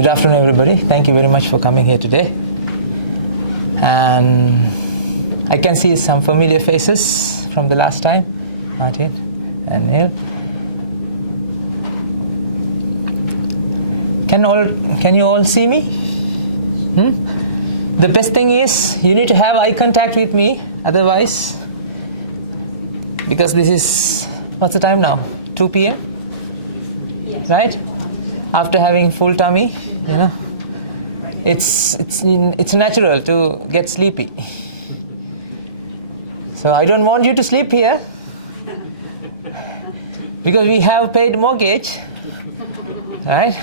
Good afternoon, everybody. Thank you very much for coming here today. And I can see some familiar faces from the last time. Martin and Neil. Can you all see me? The best thing is you need to have eye contact with me, otherwise, because this is, what's the time now? 2 p.m. Yes. Right? After having full tummy, you know, it's natural to get sleepy. So I don't want you to sleep here, because we have paid mortgage, right?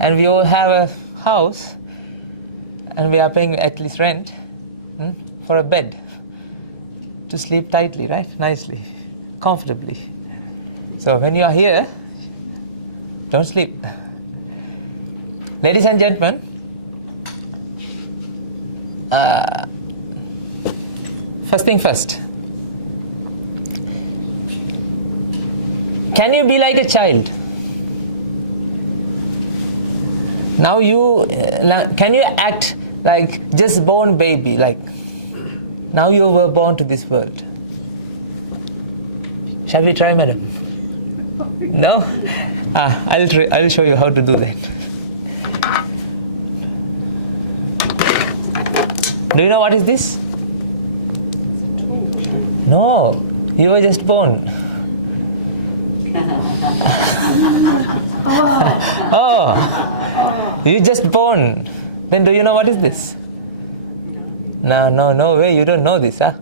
And we all have a house, and we are paying at least rent for a bed to sleep tightly, right? Nicely, comfortably. So when you are here, don't sleep. Ladies and gentlemen, first thing first. Can you be like a child? Now can you act like just born baby, like now you were born to this world? Shall we try, madam? No? I'll show you how to do that. Do you know what is this? No, you were just born. Oh, you just born. Then do you know what is this? No way, you don't know this, huh?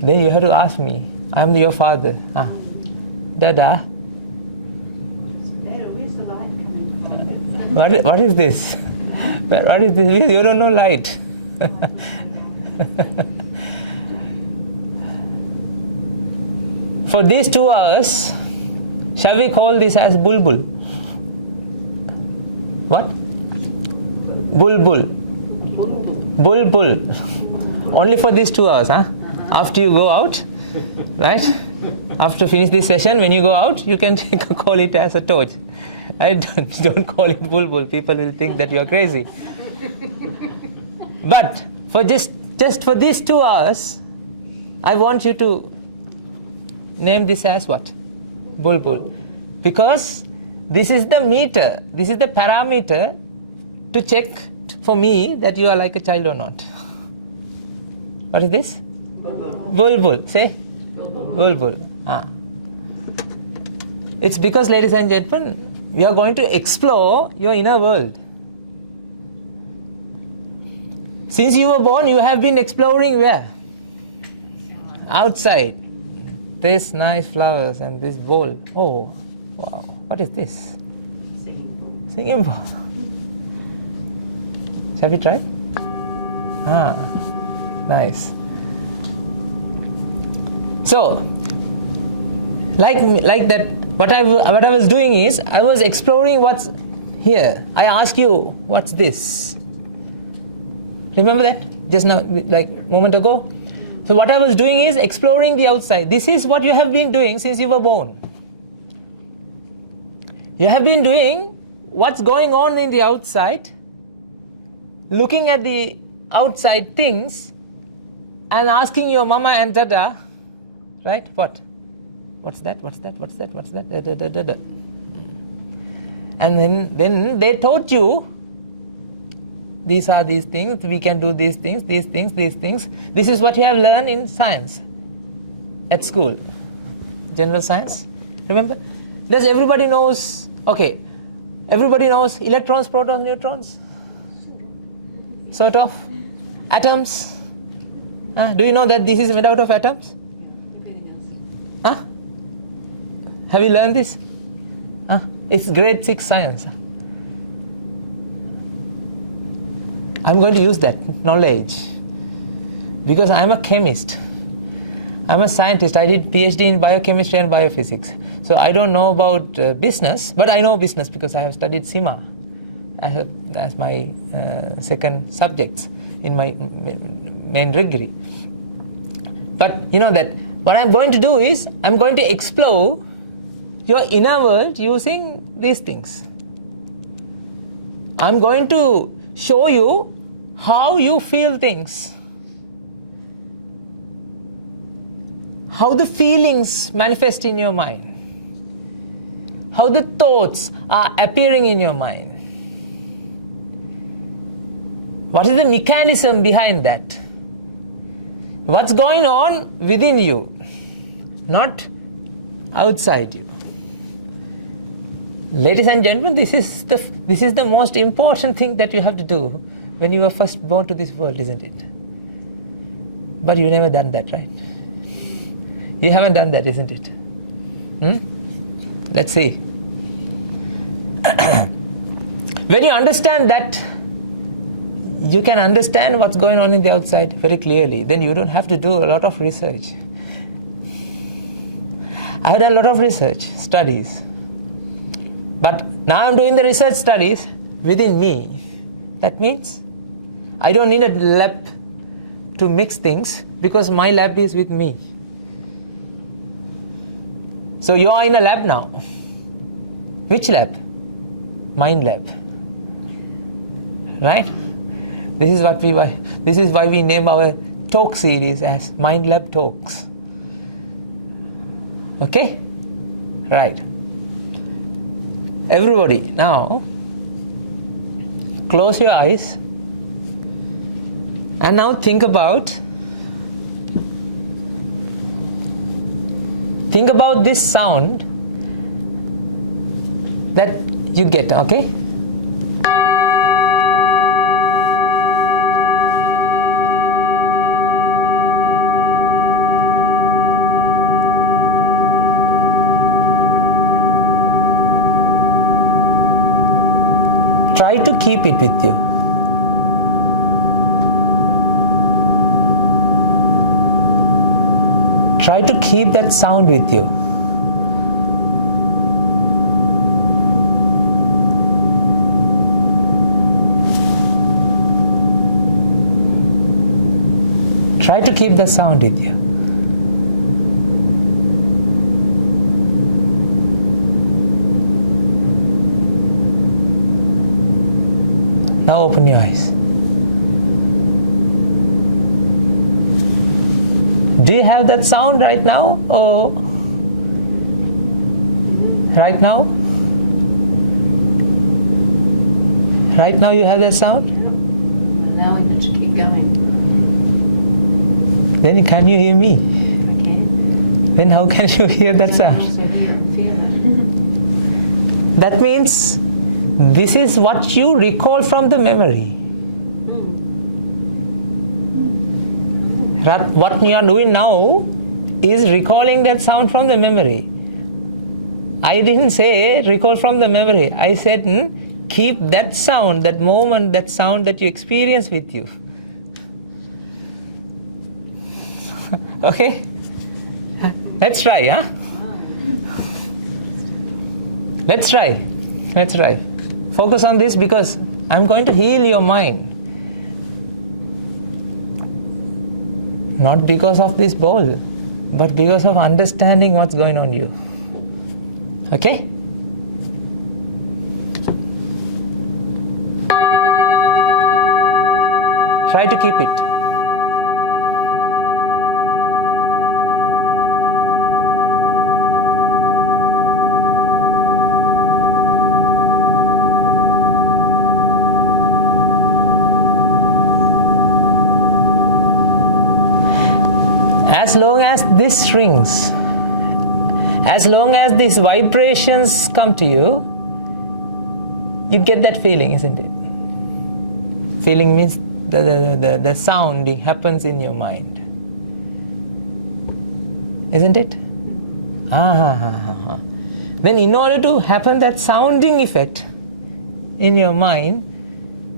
Then you have to ask me. I'm your father. Dada. Where's the light coming from? What is this? What is this? You don't know light. For these 2 hours, shall we call this as bulbul? What? Bulbul. Bulbul. Only for these 2 hours, huh? After you go out, right? After finish this session, when you go out, you can call it as a torch. I don't call it bulbul. People will think that you are crazy. But for just for these 2 hours, I want you to name this as what? Bulbul. Because this is the meter, this is the parameter to check for me that you are like a child or not. What is this? Bulbul. Say? Bulbul. It's because, ladies and gentlemen, we are going to explore your inner world. Since you were born, you have been exploring where? Outside. This nice flowers and this bowl. Oh, wow. What is this? Singing bowl. Shall we try? Nice. So, like that, what I was doing is, I was exploring what's here. I asked you, what's this? Remember that? Just now, like a moment ago? So what I was doing is exploring the outside. This is what you have been doing since you were born. You have been doing what's going on in the outside, looking at the outside things, and asking your mama and dada, right? What? What's that? What's that? What's that? What's that? Da. And then they taught you, these are these things, we can do these things, these things, these things. This is what you have learned in science at school. General science, remember? Does everybody knows, okay, everybody knows electrons, protons, neutrons? Sort of. Atoms. Do you know that this is made out of atoms? Have you learned this? It's grade 6 science. I'm going to use that knowledge because I'm a chemist. I'm a scientist. I did PhD in biochemistry and biophysics. So I don't know about business, but I know business because I have studied SIMA as my second subject in my main degree. But you know that what I'm going to do is I'm going to explore your inner world using these things. I'm going to show you how you feel things. How the feelings manifest in your mind. How the thoughts are appearing in your mind. What is the mechanism behind that? What's going on within you, not outside you. Ladies and gentlemen, this is the most important thing that you have to do when you were first born to this world, isn't it? But you never done that, right? You haven't done that, isn't it? Let's see. When you understand that, you can understand what's going on in the outside very clearly. Then you don't have to do a lot of research. I have done a lot of research, studies. But now I'm doing the research studies within me. That means I don't need a lab to mix things because my lab is with me. So you are in a lab now. Which lab? Mind lab. Right? This is why we name our talk series as Mind Lab Talks. Okay? Right. Everybody, now close your eyes and now think about this sound that you get, okay? Try to keep it with you. Try to keep that sound with you. Try to keep the sound with you. Now open your eyes. Do you have that sound right now? Or right now? Right now you have that sound? I'm allowing it to keep going. Then can you hear me? I can. Then how can you hear that I can sound? also hear and feel it. That means this is what you recall from the memory. What you are doing now is recalling that sound from the memory. I didn't say recall from the memory. I said keep that sound, that moment, that sound that you experience with you. Okay? Let's try, huh? Let's try. Focus on this because I'm going to heal your mind. Not because of this bowl, but because of understanding what's going on you. Okay? Try to keep it. As long as this rings, as long as these vibrations come to you, you get that feeling, isn't it? Feeling means the sounding happens in your mind. Isn't it? Then in order to happen that sounding effect in your mind,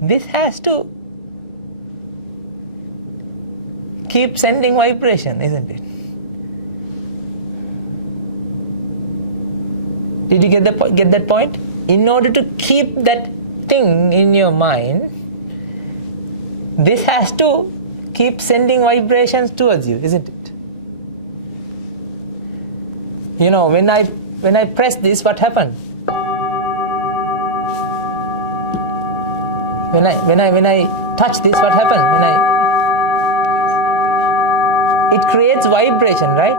this has to keep sending vibration, isn't it? Did you get that point? In order to keep that thing in your mind, this has to keep sending vibrations towards you, isn't it? You know, when I press this, what happened? When I touch this, what happened? It creates vibration, right?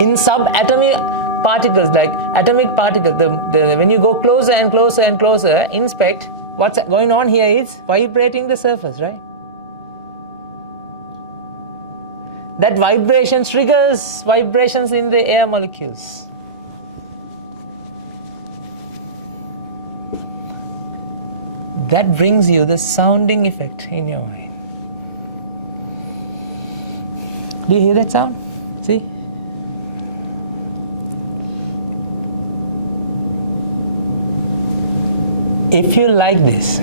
In subatomic particles, like atomic particles, when you go closer and closer and closer, inspect, what's going on here is vibrating the surface, right? That vibration triggers vibrations in the air molecules. That brings you the sounding effect in your mind. Do you hear that sound? See? If you like this,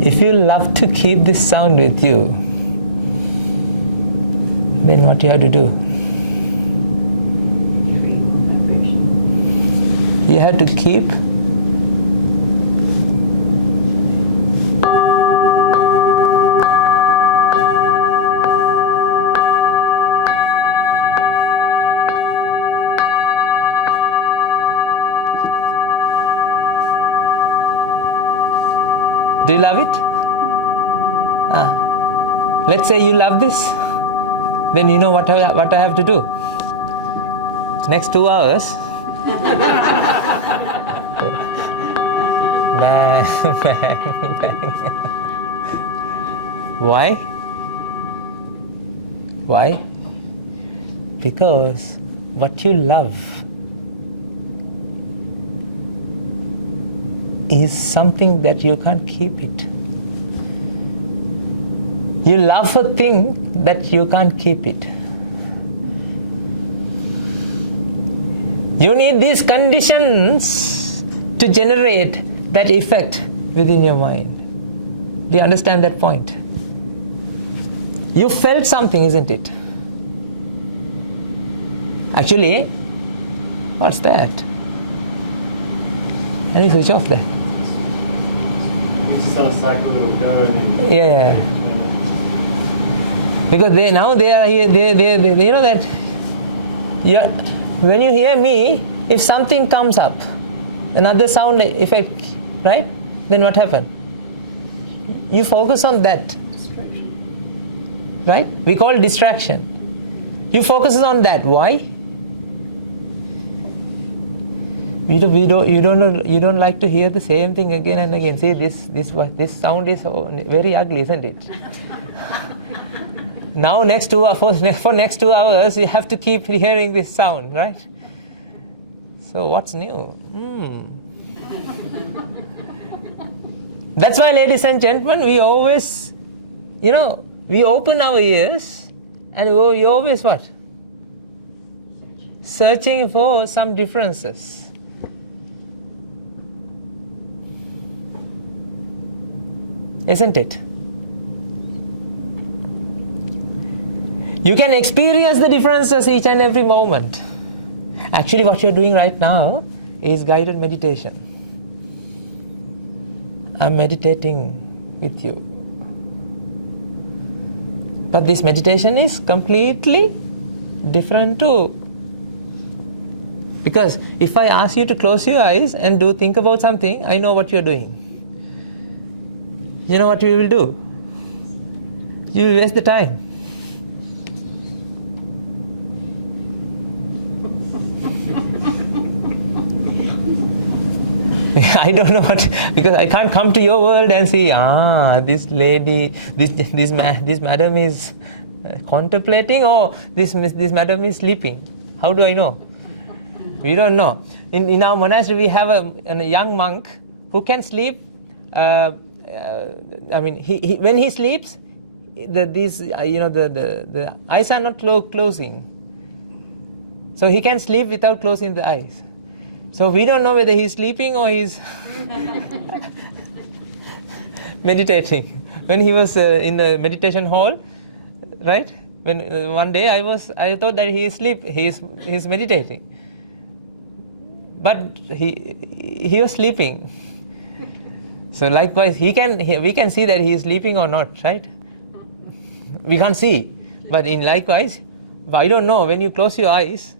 if you love to keep this sound with you, then what you have to do? You have to keep Do you love it? Let's say you love this, then you know what I have to do. Next 2 hours. Bang, bang, bang. Why? Why? Because what you love is something that you can't keep it. You love a thing that you can't keep it. You need these conditions to generate that effect within your mind. Do you understand that point? You felt something, isn't it? Actually, what's that? Can you switch off that? It's just on a cycle that will go and Yeah. Because they are here, they you know that when you hear me, if something comes up, another sound effect, right? Then what happens? You focus on that. Distraction. Right? We call it distraction. You focus on that. Why? You don't like to hear the same thing again and again. See, this sound is very ugly, isn't it? Now for next 2 hours you have to keep hearing this sound, right? So what's new? That's why, ladies and gentlemen, we always, we open our ears and we always what? Searching for some differences. Isn't it? You can experience the differences each and every moment. Actually, what you're doing right now is guided meditation. I'm meditating with you. But this meditation is completely different too. Because if I ask you to close your eyes and think about something, I know what you're doing. You know what you will do? You will waste the time. I don't know what, because I can't come to your world and see, this lady, this madam is contemplating, or this madam is sleeping. How do I know? We don't know. In our monastery, we have a young monk who can sleep. When he sleeps, the eyes are not closing. So he can sleep without closing the eyes. So we don't know whether he's sleeping or he's meditating. When he was in the meditation hall, right? When one day I thought that he is he's meditating, but he was sleeping. So likewise, we can see that he is sleeping or not, right? We can't see, but likewise, I don't know. When you close your eyes,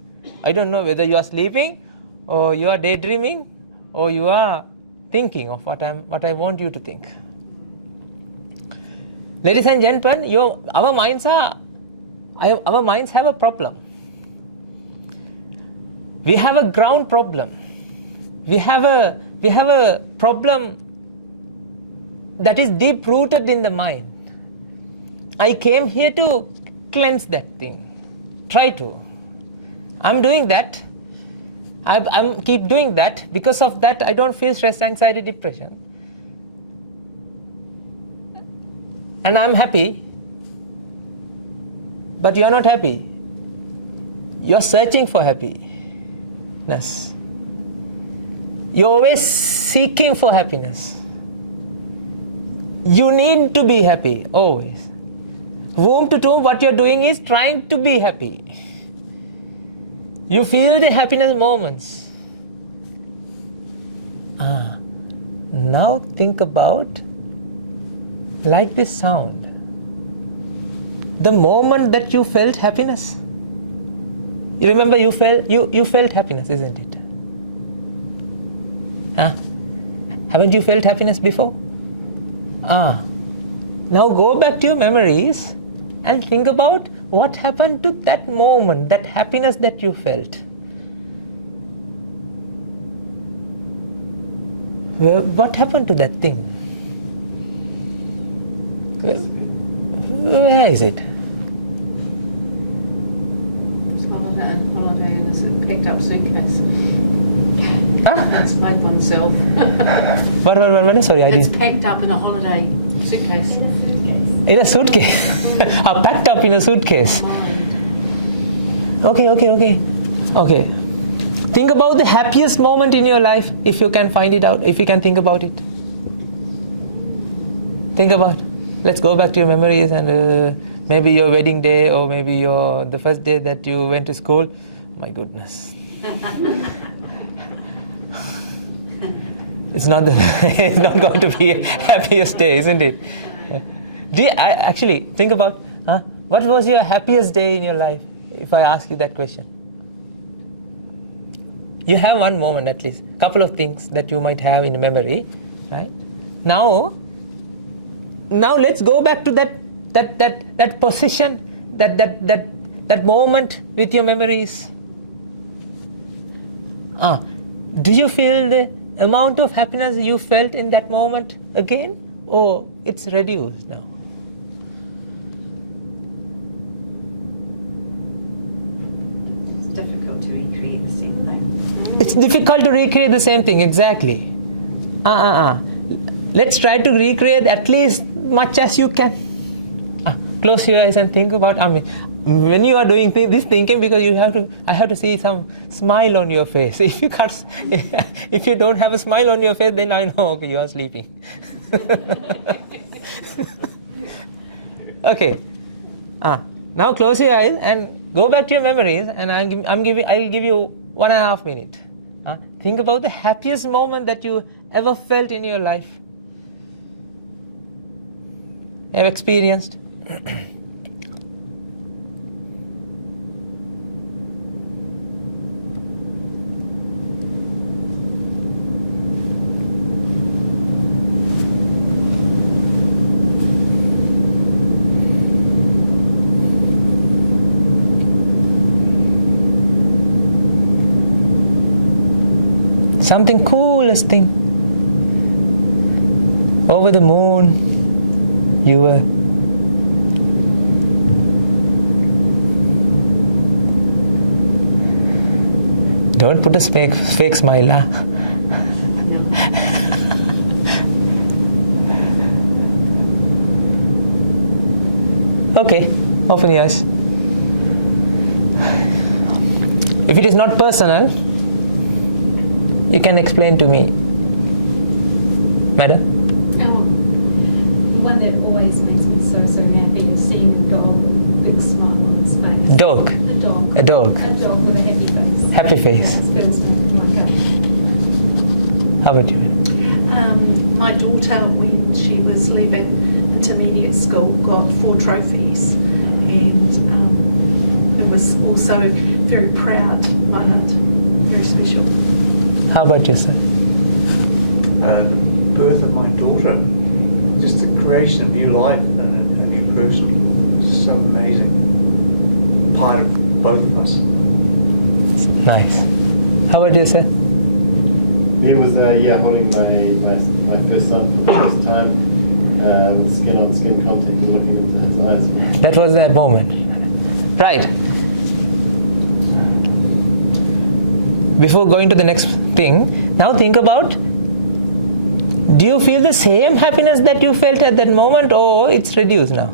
I don't know whether you are sleeping, or you are daydreaming, or you are thinking of what I want you to think. Ladies and gentlemen, our minds have a problem. We have a ground problem. We have a problem that is deep rooted in the mind. I came here to cleanse that thing. Try to. I'm doing that. I'm keep doing that. Because of that, I don't feel stress, anxiety, depression. And I'm happy. But you're not happy. You're searching for happiness. You're always seeking for happiness. You need to be happy, always. Womb to tomb, what you're doing is trying to be happy. You feel the happiness moments. Now think about, like this sound. The moment that you felt happiness. You remember you felt happiness, isn't it? Haven't you felt happiness before? Now go back to your memories and think about what happened to that moment, that happiness that you felt. What happened to that thing? Where is it? It's holiday in a picked up suitcase. Huh? That's made oneself. What? Sorry, I It's didn't. packed up in a holiday suitcase. In a suitcase. Packed up in a suitcase. Mind. Okay. Think about the happiest moment in your life, if you can find it out, if you can think about it. Think about. Let's go back to your memories and maybe your wedding day, or maybe the first day that you went to school. My goodness. It's not going to be a happiest day, isn't it? Actually, think about, what was your happiest day in your life, if I ask you that question? You have one moment at least, couple of things that you might have in memory, right? Now let's go back to that position, that moment with your memories. Do you feel the amount of happiness you felt in that moment again, or it's reduced now? It's difficult to recreate the same thing. It's difficult to recreate the same thing, exactly. Let's try to recreate at least much as you can. Close your eyes and think about, when you are doing this thinking, because I have to see some smile on your face. If you don't have a smile on your face, then I know, okay, you are sleeping. Okay. Now close your eyes and go back to your memories, and I'll give you 1.5 minutes. Think about the happiest moment that you ever felt in your life. Have experienced. Something coolest thing. Over the moon, you were. Don't put a fake smile, No. Okay, open your eyes. If it is not personal, you can explain to me. Madam? One that always makes me so happy is seeing a dog with a big smile on its face. Dog. A dog. A dog. A dog with a happy face. Happy face. That fills me like a... How about you? My daughter, when she was leaving intermediate school, got 4 trophies, and it was also very proud, my heart, very special. How about you, sir? The birth of my daughter, just the creation of new life and a new person. It's so amazing. Part of both of us. Nice. How about you, sir? It was holding my first son for the first time with skin-on-skin contact and looking into his eyes. That was that moment. Right. Before going to the next thing, now think about, do you feel the same happiness that you felt at that moment, or it's reduced now?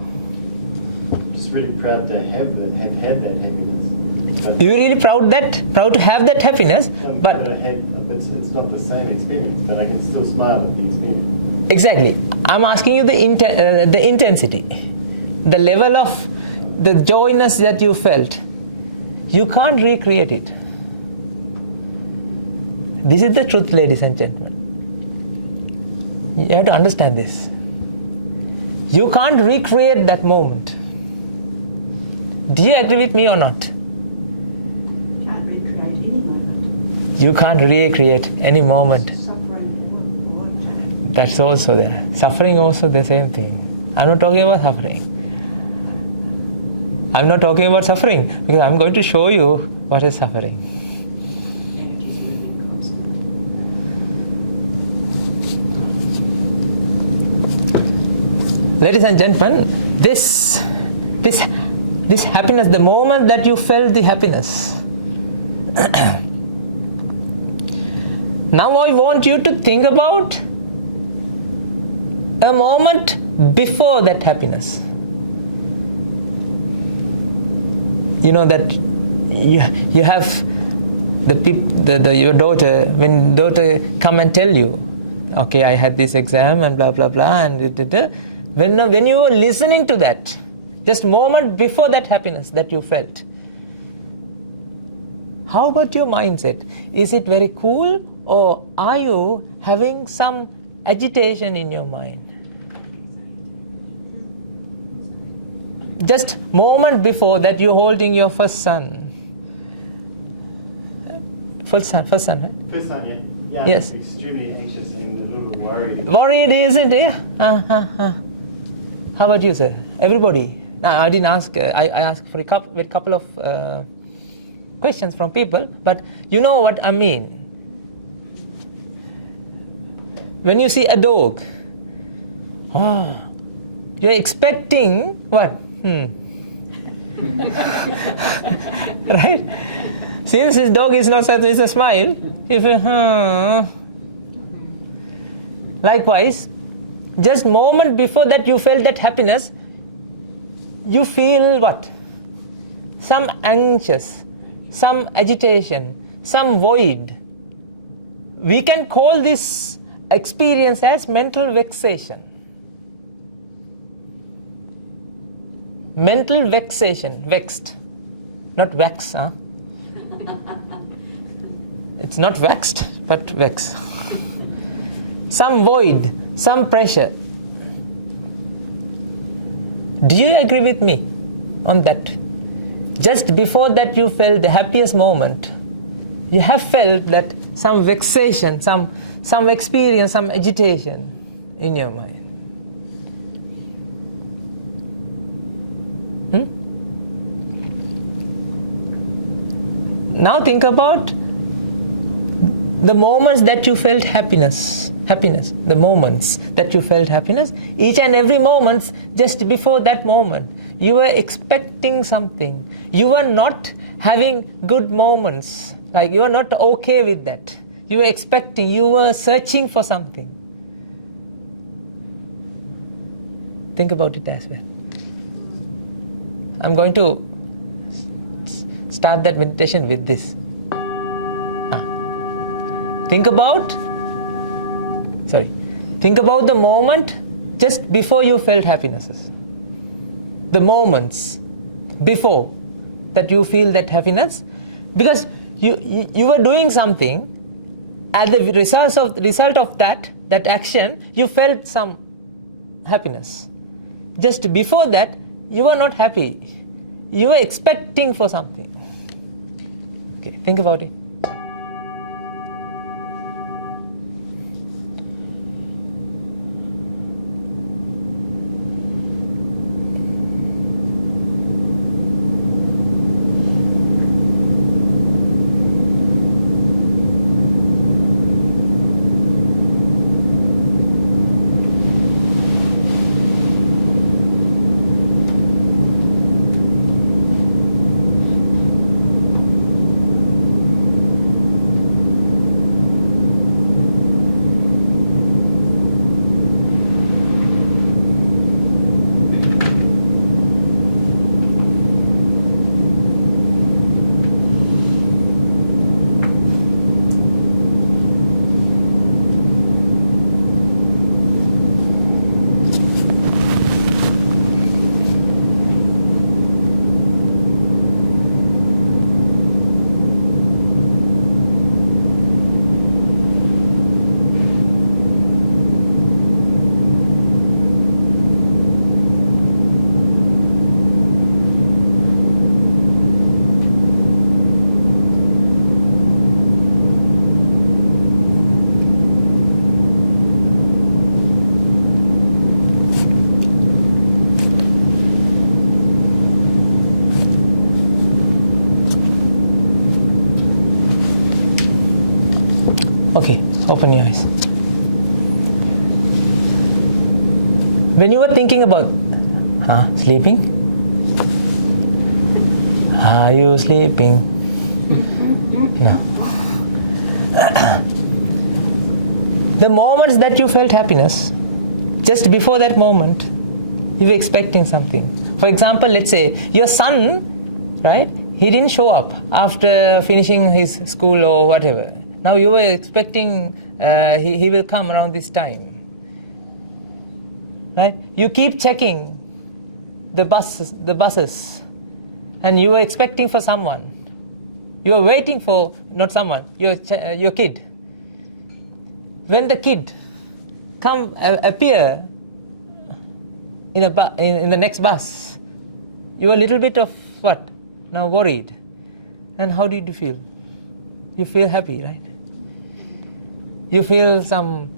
Just really proud to have had that happiness. But You're really proud to have that happiness, but it's not the same experience, but I can still smile at the experience. exactly. I'm asking you the intensity, the level of the joyness that you felt. You can't recreate it. This is the truth, ladies and gentlemen. You have to understand this. You can't recreate that moment. Do you agree with me or not? Can't recreate any moment. You can't recreate any moment. Suffering or joy. That's also there. Suffering also the same thing. I'm not talking about suffering. I'm not talking about suffering because I'm going to show you what is suffering. Energies moving constantly. Ladies and gentlemen, this happiness, the moment that you felt the happiness. Now I want you to think about a moment before that happiness. You know that you have your daughter, when daughter come and tell you, okay, I had this exam and blah blah blah, and when you were listening to that, just moment before that happiness that you felt, how about your mindset? Is it very cool, or are you having some agitation in your mind? Just moment before that, you're holding your first son. First son, right? First son, yeah. Yeah, Yes. extremely anxious and a little worried. Worried, isn't it? How about you, sir? Everybody? No, I didn't ask. I asked for a couple of questions from people, but you know what I mean. When you see a dog, you're expecting what? Right? Since his dog is not such a smile, you feel, Likewise, just moment before that you felt that happiness, you feel what? Some anxious, some agitation, some void. We can call this experience as mental vexation. Mental vexation, vexed, not vex, huh? It's not vexed, but vex. Some void, some pressure. Do you agree with me on that? Just before that you felt the happiest moment, you have felt that some vexation, some experience, some agitation in your mind. Now think about the moments that you felt happiness, the moments that you felt happiness, each and every moment just before that moment, you were expecting something. You were not having good moments, like you were not okay with that. You were expecting, you were searching for something. Think about it as well. I'm going to start that meditation with this. Think about the moment just before you felt happinesses. The moments before that you feel that happiness, because you were doing something, as the result of that action, you felt some happiness. Just before that, you were not happy. you were expecting for something. Okay, think about it. Okay, open your eyes. When you were thinking about sleeping, are you sleeping? No. The moments that you felt happiness, just before that moment, you were expecting something. For example, let's say your son, right? He didn't show up after finishing his school or whatever. Now you were expecting he will come around this time, right? You keep checking the buses, and you were expecting for someone. You are waiting for not someone, your kid. When the kid appear in the next bus, you are a little bit of what? Now worried. And how did you feel? You feel happy, right? You feel some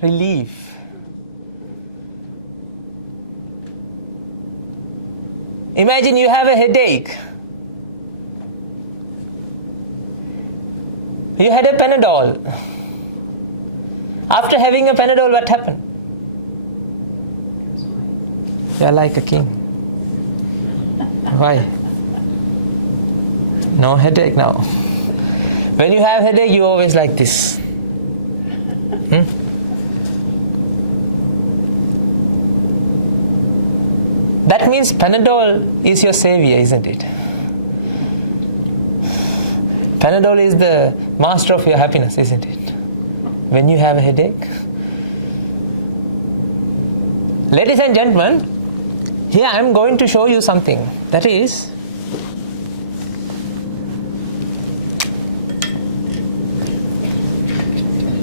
relief. Imagine you have a headache. You had a Panadol. After having a Panadol, what happened? You are like a king. Why? No headache now. When you have headache, you always like this. That means Panadol is your savior, isn't it? Panadol is the master of your happiness, isn't it? When you have a headache. Ladies and gentlemen, here I am going to show you something. That is,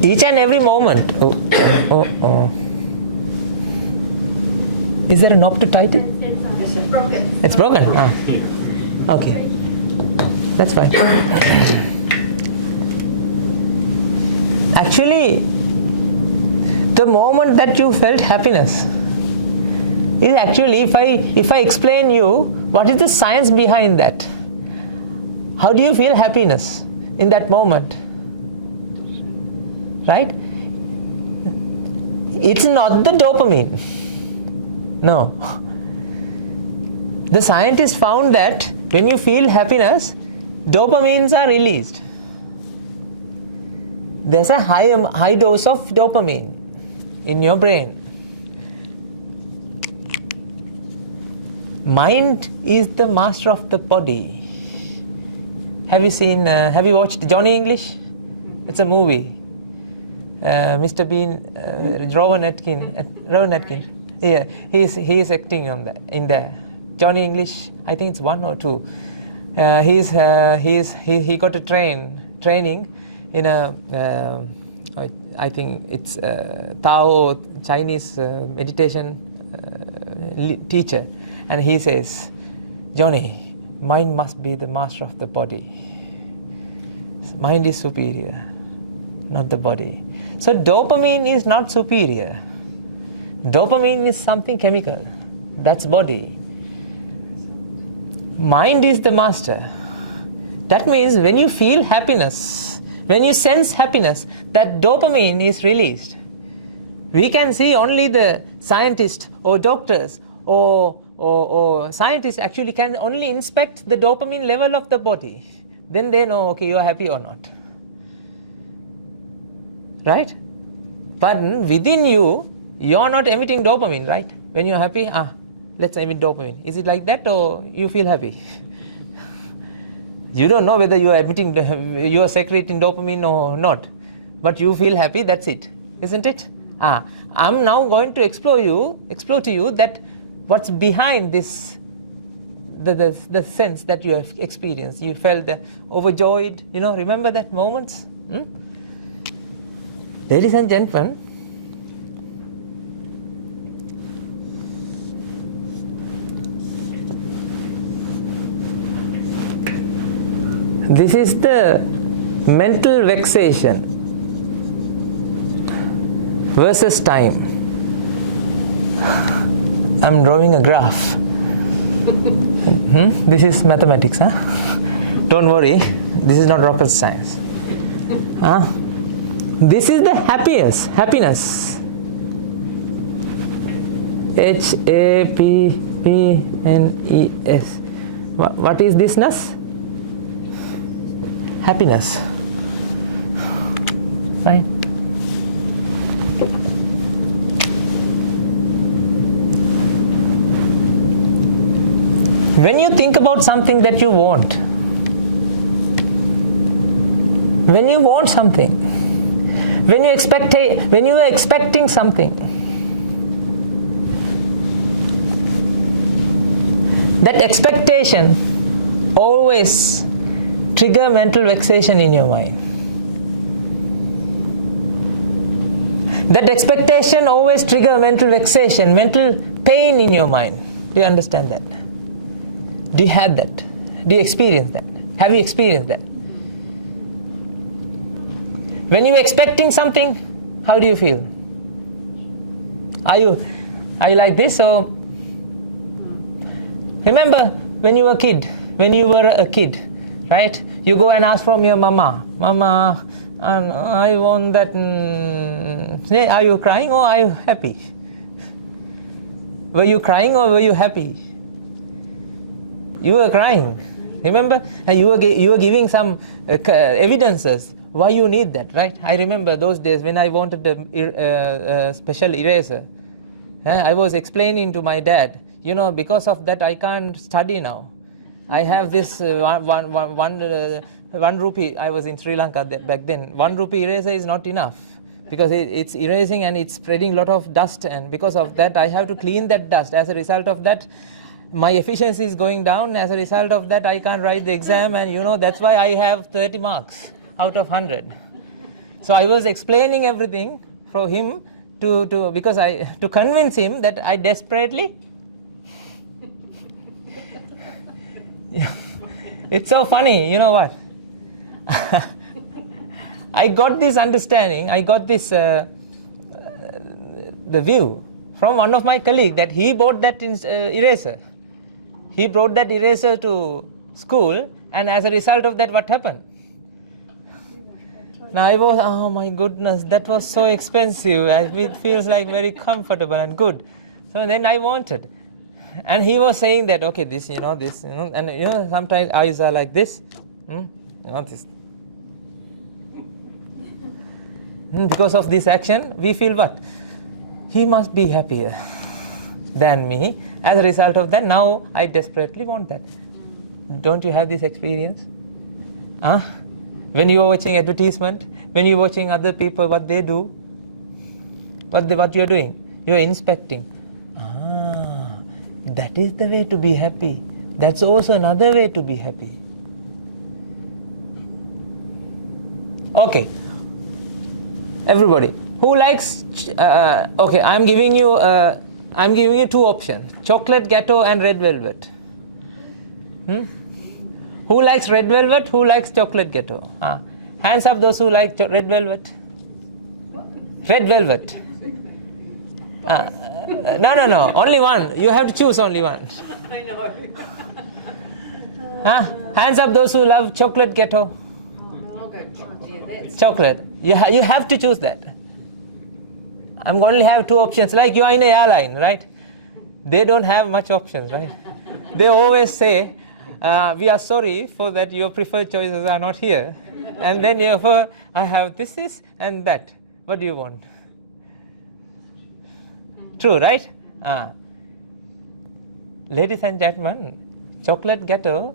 each and every moment. Oh. Is there a knob to tighten? It's broken. It's broken? Okay. That's fine. Actually, the moment that you felt happiness is actually, if I explain you what is the science behind that, how do you feel happiness in that moment? Right? It's not the dopamine. No. The scientists found that when you feel happiness, dopamines are released. There's a high dose of dopamine in your brain. Mind is the master of the body. Have you watched Johnny English? It's a movie. Mr. Bean, Rowan Atkin. Yeah, he is acting in there. Johnny English, I think it's 1 or 2. He got a training in a I think it's Tao Chinese meditation teacher, and he says, Johnny, mind must be the master of the body. Mind is superior, not the body. So dopamine is not superior. Dopamine is something chemical. That's body. Mind is the master. That means when you feel happiness, when you sense happiness, that dopamine is released. We can see only the scientists or doctors or scientists actually can only inspect the dopamine level of the body. Then they know, okay, you are happy or not. Right? But within you, you are not emitting dopamine, right? When you are happy, let's emit dopamine. Is it like that or you feel happy? You don't know whether you are emitting, you are secreting dopamine or not. But you feel happy, that's it. Isn't it? I'm now going to explore to you that what's behind this, the sense that you have experienced. You felt overjoyed, remember that moments? Ladies and gentlemen, this is the mental vexation versus time. I'm drawing a graph. This is mathematics, Don't worry, this is not rocket science. This is the happiness. Happiness. What is thisness? Happiness. Right? When you think about something that you want, when you want something, when you are expecting something, that expectation always trigger mental vexation in your mind. That expectation always trigger mental vexation, mental pain in your mind. Do you understand that? Do you have that? Do you experience that? Have you experienced that? When you are expecting something, how do you feel? Are you like this or? Remember when you were a kid, right? You go and ask from your mama, I want that. Are you crying or are you happy? Were you crying or were you happy? You were crying. Remember? And you were giving some evidences why you need that, right? I remember those days when I wanted a special eraser. I was explaining to my dad, because of that I can't study now. I have this 1 rupee. I was in Sri Lanka back then. 1 rupee eraser is not enough because it's erasing and it's spreading a lot of dust, and because of that I have to clean that dust. As a result of that, my efficiency is going down. As a result of that, I can't write the exam, and that's why I have 30 marks out of 100. So I was explaining everything for him to convince him that I desperately. It's so funny, you know what? I got this understanding, I got this the view from one of my colleagues that he bought that eraser. He brought that eraser to school, and as a result of that, what happened? Now I was, oh my goodness, that was so expensive. It feels like very comfortable and good. So then I wanted. And he was saying that, okay, this, and sometimes eyes are like this. This. Because of this action, we feel what? He must be happier than me. As a result of that, now I desperately want that. Don't you have this experience? When you are watching advertisement, when you are watching other people, what they do, what you are doing? You are inspecting. That is the way to be happy. That's also another way to be happy. Okay. Everybody, who likes? Okay, I'm giving you 2 options: chocolate, gateau, and red velvet. Who likes red velvet? Who likes chocolate ghetto? Hands up those who like red velvet. Red velvet. No. Only one. You have to choose only one. I know. Hands up those who love chocolate ghetto. I'll go chocolate. That's Chocolate. You have to choose that. I'm going to have two options. Like you are in an airline, right? They don't have much options, right? They always say, we are sorry for that your preferred choices are not here. And then therefore, I have this and that. What do you want? True, right? Ladies and gentlemen, chocolate ghetto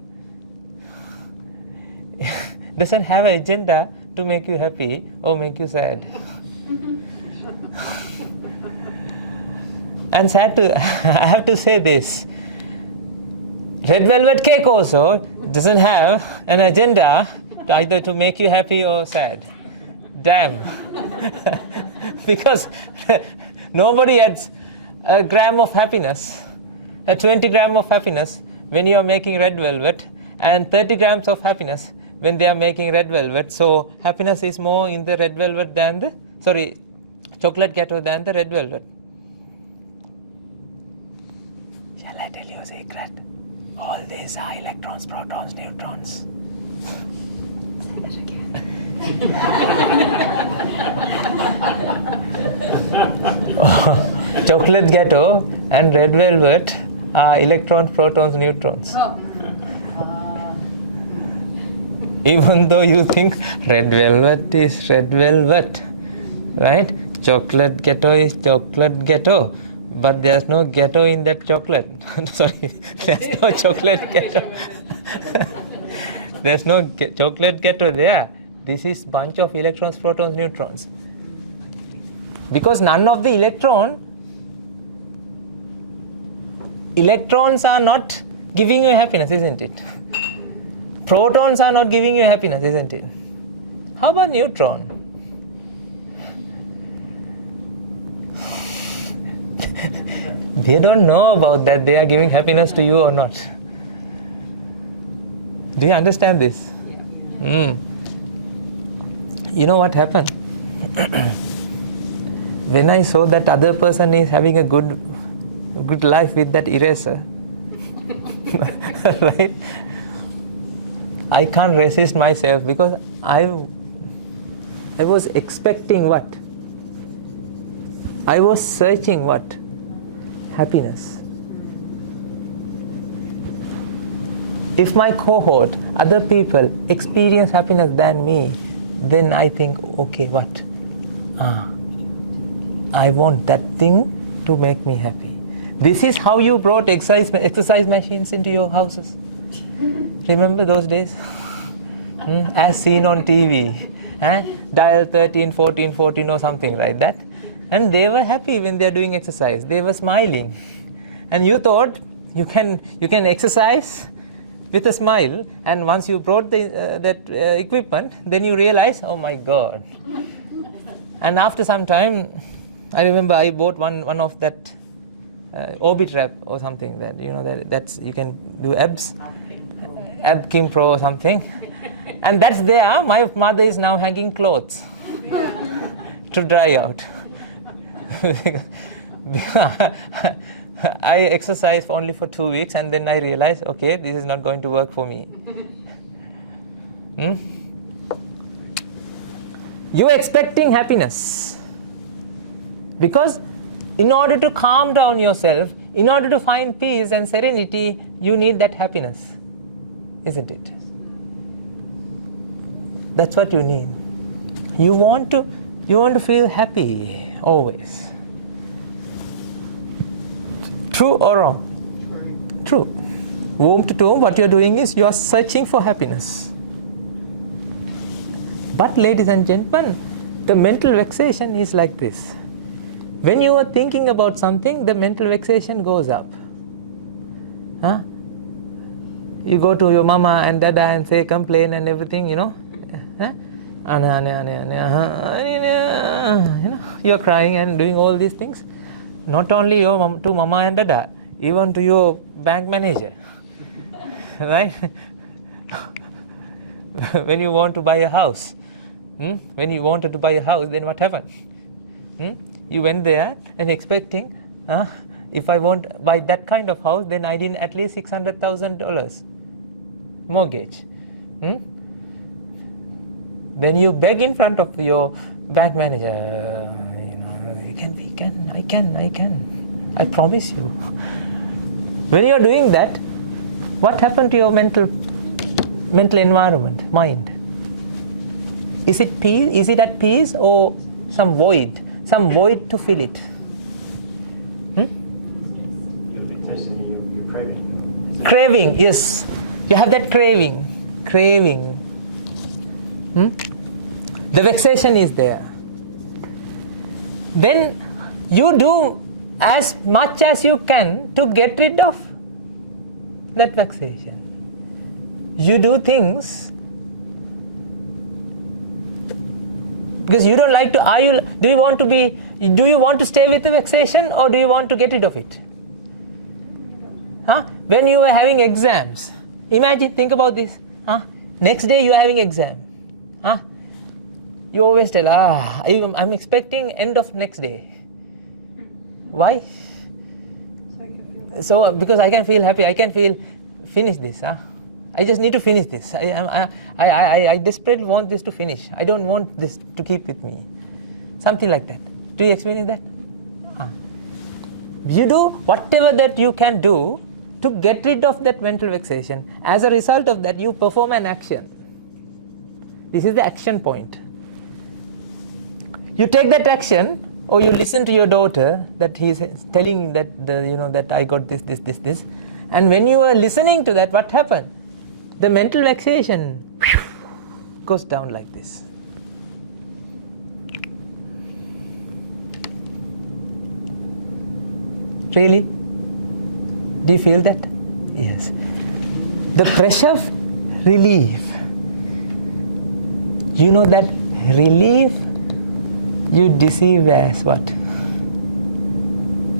doesn't have an agenda to make you happy or make you sad. And I have to say this. Red velvet cake also doesn't have an agenda either to make you happy or sad. Damn. Because nobody adds a gram of happiness, a 20 gram of happiness when you are making red velvet, and 30 grams of happiness when they are making red velvet. So happiness is more in the red velvet than the, chocolate ghetto than the red velvet. Shall I tell you a secret? All these are electrons, protons, neutrons. Say that again. Chocolate ghetto and red velvet are electrons, protons, neutrons. Even though you think red velvet is red velvet, right? Chocolate ghetto is chocolate ghetto, but there's no ghetto in that chocolate. Sorry, there's no chocolate ghetto. There's no chocolate ghetto there. This is bunch of electrons, protons, neutrons. Because none of the electrons are not giving you happiness, isn't it? Protons are not giving you happiness, isn't it? How about neutron? They don't know about that they are giving happiness to you or not. Do you understand this? Yeah. You know what happened? When I saw that other person is having a good life with that eraser, right? I can't resist myself because I was expecting what? I was searching what? Happiness. If my cohort, other people experience happiness than me, then I think, okay, what? I want that thing to make me happy. This is how you brought exercise machines into your houses. Remember those days? As seen on TV. Dial 13, 14, 14 or something like that. And they were happy when they are doing exercise. They were smiling. And you thought you can exercise with a smile, and once you brought that equipment, then you realize, oh my God. And after some time, I remember I bought one of that Orbit wrap or something that that's you can do abs, Ab Kim Pro or something, and that's there. My mother is now hanging clothes to dry out. I exercised only for 2 weeks, and then I realized, okay, this is not going to work for me. You're expecting happiness. Because in order to calm down yourself, in order to find peace and serenity, you need that happiness. Isn't it? That's what you need. You want to feel happy always. True or wrong? True. Womb to tomb, what you're doing is you're searching for happiness. But ladies and gentlemen, the mental vexation is like this. When you are thinking about something, the mental vexation goes up. You go to your mama and dada and say, complain and everything, You're crying and doing all these things. Not only to mama and dada, even to your bank manager. right? When you want to buy a house, when you wanted to buy a house, then what happened? You went there and expecting, if I won't buy that kind of house, then I need at least $600,000 mortgage. Then you beg in front of your bank manager, I can. I promise you. When you are doing that, what happened to your mental environment, mind? Is it peace? Is it at peace or some void to fill it? You're craving. Craving, yes. You have that craving. The vexation is there. Then you do as much as you can to get rid of that vexation. You do things because you don't like to. Do you want to stay with the vexation or do you want to get rid of it? When you are having exams, think about this. Next day you are having exam. You always tell, I'm expecting end of next day. Why? So because I can feel happy, I can finish this. I just need to finish this. I desperately want this to finish. I don't want this to keep with me. Something like that. Do you experience that? You do whatever that you can do to get rid of that mental vexation. As a result of that, you perform an action. This is the action point. You take that action, or you listen to your daughter that he's telling that that I got this, and when you are listening to that, what happened? The mental vexation goes down like this. Really? Do you feel that? Yes. The pressure relief. You know that relief you deceive as what?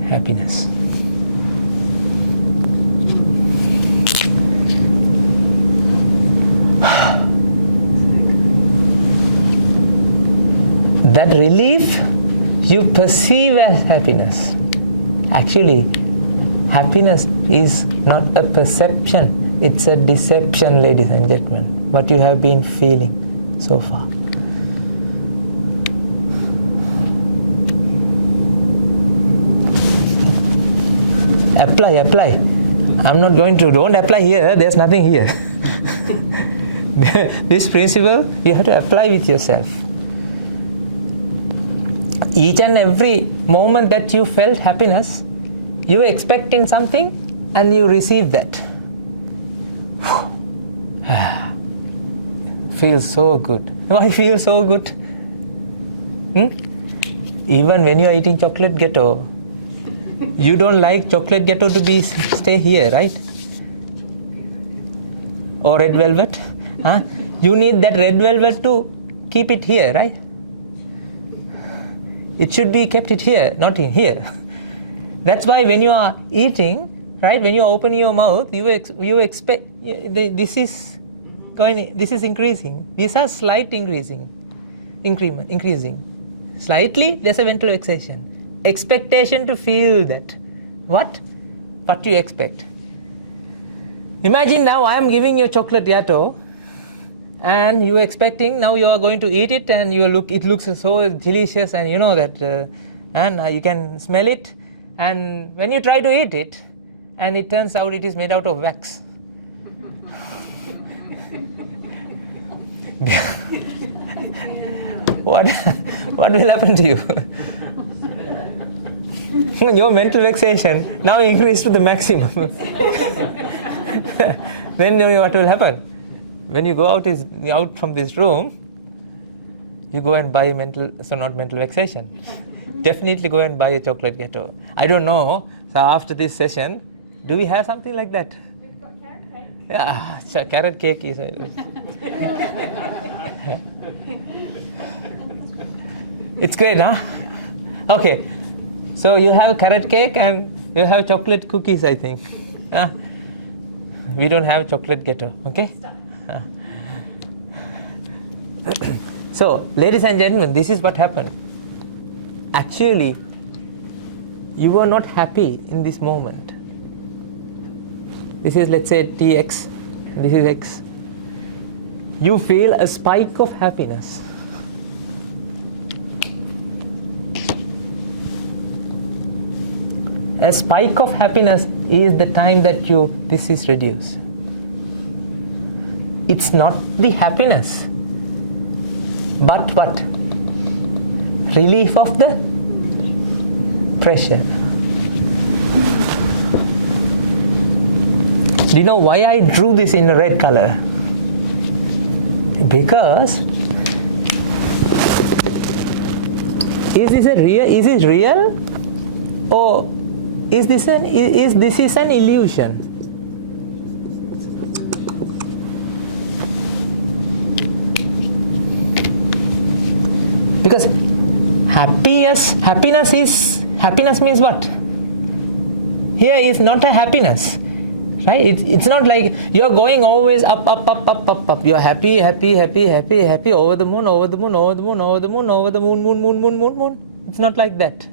Happiness. That relief you perceive as happiness. Actually, happiness is not a perception, it's a deception, ladies and gentlemen, what you have been feeling so far. Apply. Don't apply here, there's nothing here. This principle, you have to apply with yourself. Each and every moment that you felt happiness, you were expecting something and you received that. Feels so good. Why feel so good? Even when you are eating chocolate ghetto, you don't like chocolate ghetto to stay here, right? Or red velvet. You need that red velvet to keep it here, right? It should be kept it here, not in here. That's why when you are eating, right, when you open your mouth, you expect this is increasing. These are slight increasing. Slightly, there's a mental vexation. Expectation to feel that. What you expect. Imagine now I am giving you a chocolate ghetto, and you are expecting, now you are going to eat it, and it looks so delicious, and you know that, and you can smell it, and when you try to eat it, and it turns out it is made out of wax. What will happen to you? Your mental vexation now increased to the maximum. Then what will happen? When you go out from this room, you go and buy not mental vexation. Definitely go and buy a chocolate ghetto. I don't know. So after this session, do we have something like that? We've got carrot cake. Yeah, so carrot cake is. It's great, huh? Okay. So you have carrot cake and you have chocolate cookies, I think. We don't have chocolate ghetto, okay? So, ladies and gentlemen, this is what happened. Actually, you were not happy in this moment. This is, let's say, Tx, this is X. You feel a spike of happiness. A spike of happiness is the time that this is reduced. It's not the happiness, but what? Relief of the pressure. Do you know why I drew this in a red color? Because is it real, or is this an illusion? Because happiness means what? Here is not a happiness, right? It's not like you're going always up. You're happy over the moon. It's not like that.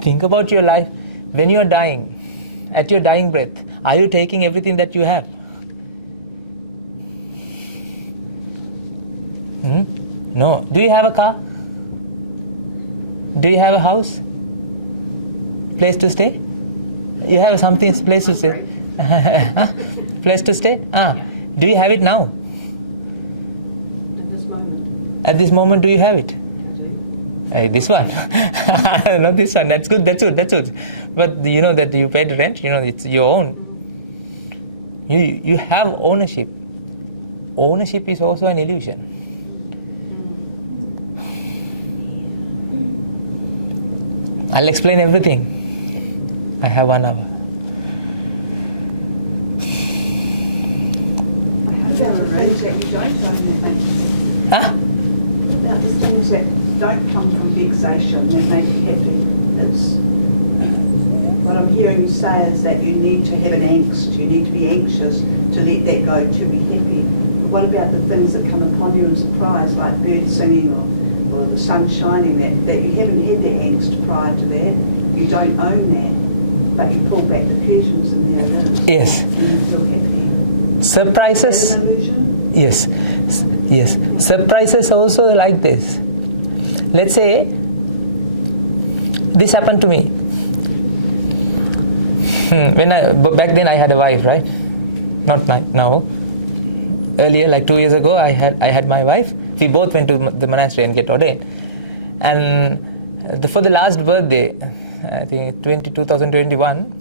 Think about your life when you're dying. At your dying breath, are you taking everything that you have? No. Do you have a car? Do you have a house? Place to stay? You have place to stay? Place to stay? Do you have it now? At this moment. At this moment, do you have it? I do. Hey, this one. Not this one. That's good. But you know that you paid rent, it's your own. You have ownership. Ownership is also an illusion. I'll explain everything. I have 1 hour. About the things that you don't own, Huh? about the things that don't come from vexation that make you happy. It's what I'm hearing you say is that you need to have an angst, you need to be anxious to let that go to be happy. But what about the things that come upon you in surprise, like birds singing or the sun shining, that you haven't had that angst prior to that, you don't own that, but you pull back the curtains and there it is. Yes. And you feel happy. Surprises. Is that an illusion? Yes. Surprises also like this. Let's say this happened to me. Back then I had a wife, right? Not now. Earlier, like 2 years ago, I had my wife. We both went to the monastery and get ordained. And for the last birthday, I think 2021,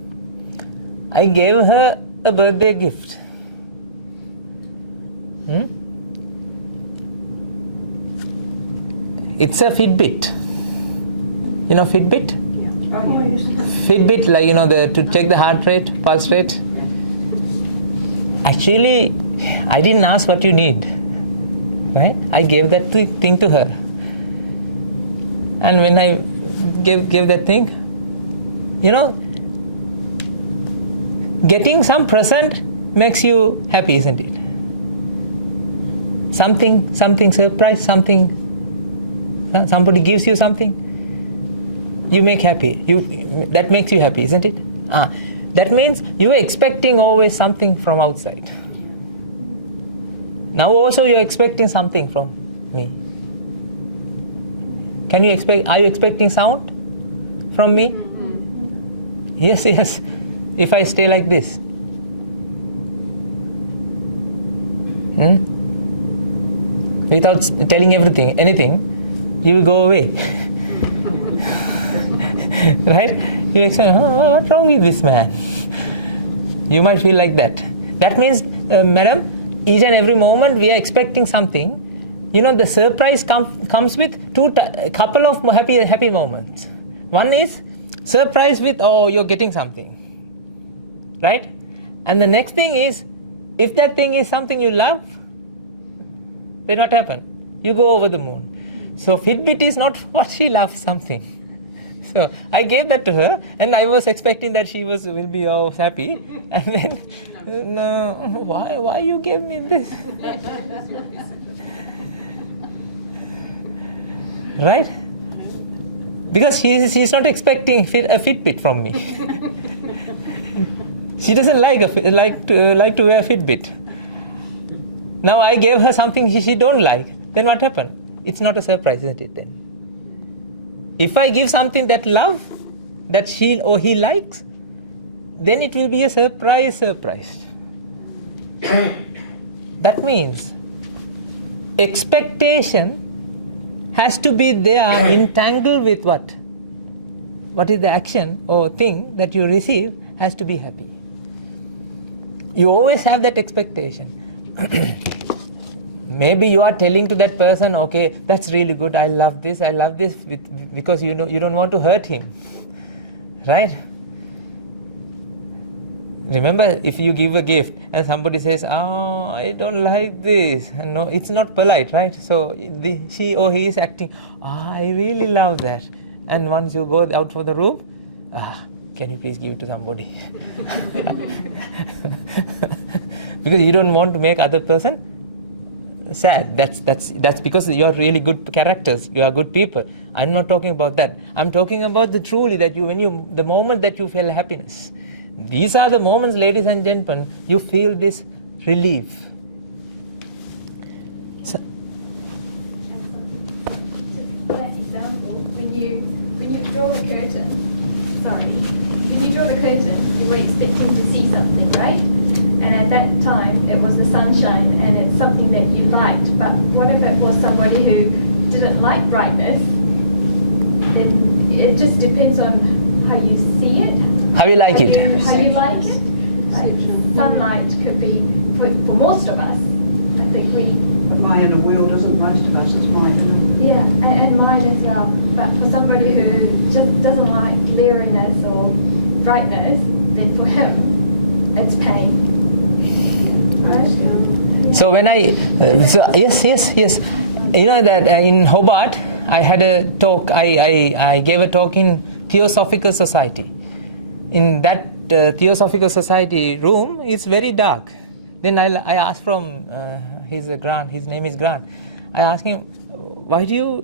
I gave her a birthday gift. It's a Fitbit. You know Fitbit? Yeah. Oh, yes. Fitbit, like to check the heart rate, pulse rate. Actually, I didn't ask what you need. Right? I gave that thing to her. And when I gave that thing, getting some present makes you happy, isn't it? Something surprise, somebody gives you something, you make happy. That makes you happy, isn't it? That means you are expecting always something from outside. Now also you are expecting something from me. Are you expecting sound from me? Yes. If I stay like this. Without telling anything, you will go away. Right? You expect, what's wrong with this man? You might feel like that. That means, madam, each and every moment we are expecting something. The surprise comes with couple of happy moments. One is surprise with, you're getting something. Right? And the next thing is, if that thing is something you love, then what happen? You go over the moon. So Fitbit is not what she loves something. So I gave that to her, and I was expecting that she will be all happy. And then, no, why you gave me this? Right? Because she's not expecting a Fitbit from me. She doesn't like to wear a Fitbit. Now I gave her something she don't like. Then what happened? It's not a surprise, isn't it then? If I give something that she or he likes, then it will be a surprise. That means expectation has to be there entangled with what? What is the action or thing that you receive has to be happy. You always have that expectation. Maybe you are telling to that person, okay, that's really good, I love this, because you don't want to hurt him. Right? Remember, if you give a gift and somebody says, oh, I don't like this. No, it's not polite, right? So she or he is acting, I really love that. And once you go out for the room, can you please give it to somebody? Because you don't want to make other person sad. That's because you are really good characters. You are good people. I'm not talking about that. I'm talking about the truly that the moment that you feel happiness. These are the moments, ladies and gentlemen, you feel this relief. So, for example, when you draw a curtain, when you draw the curtain, you were expecting to see something, right? And at that time, it was the sunshine, and it's something that you liked. But what if it was somebody who didn't like brightness? Then it just depends on how you see it. how you like it? How you like it. Like sunlight could be, for most of us, I think But my inner world isn't most of us, it's my inner. yeah, and mine as well. But for somebody who just doesn't like glariness or brightness, then for him, it's pain. Right? So when yes. You know that in Hobart, I had a talk. I gave a talk in Theosophical Society. In that Theosophical Society room, it's very dark. Then I asked from his name is Grant. I asked him, why do you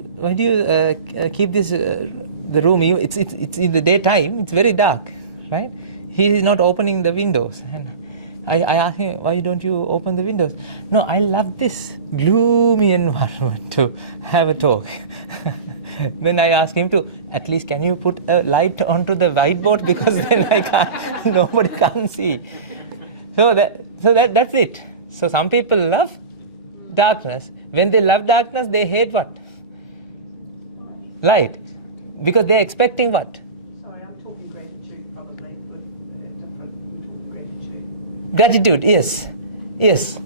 keep this the room? It's in the daytime. It's very dark, right? He is not opening the windows. And I asked him, why don't you open the windows? No, I love this gloomy environment to have a talk. Then I asked him to, at least can you put a light onto the whiteboard, because then nobody can see. So that's it. So some people love darkness. When they love darkness, they hate what? Light. Because they're expecting what? Sorry, I'm talking gratitude probably, but different, we talk gratitude. Gratitude, yes.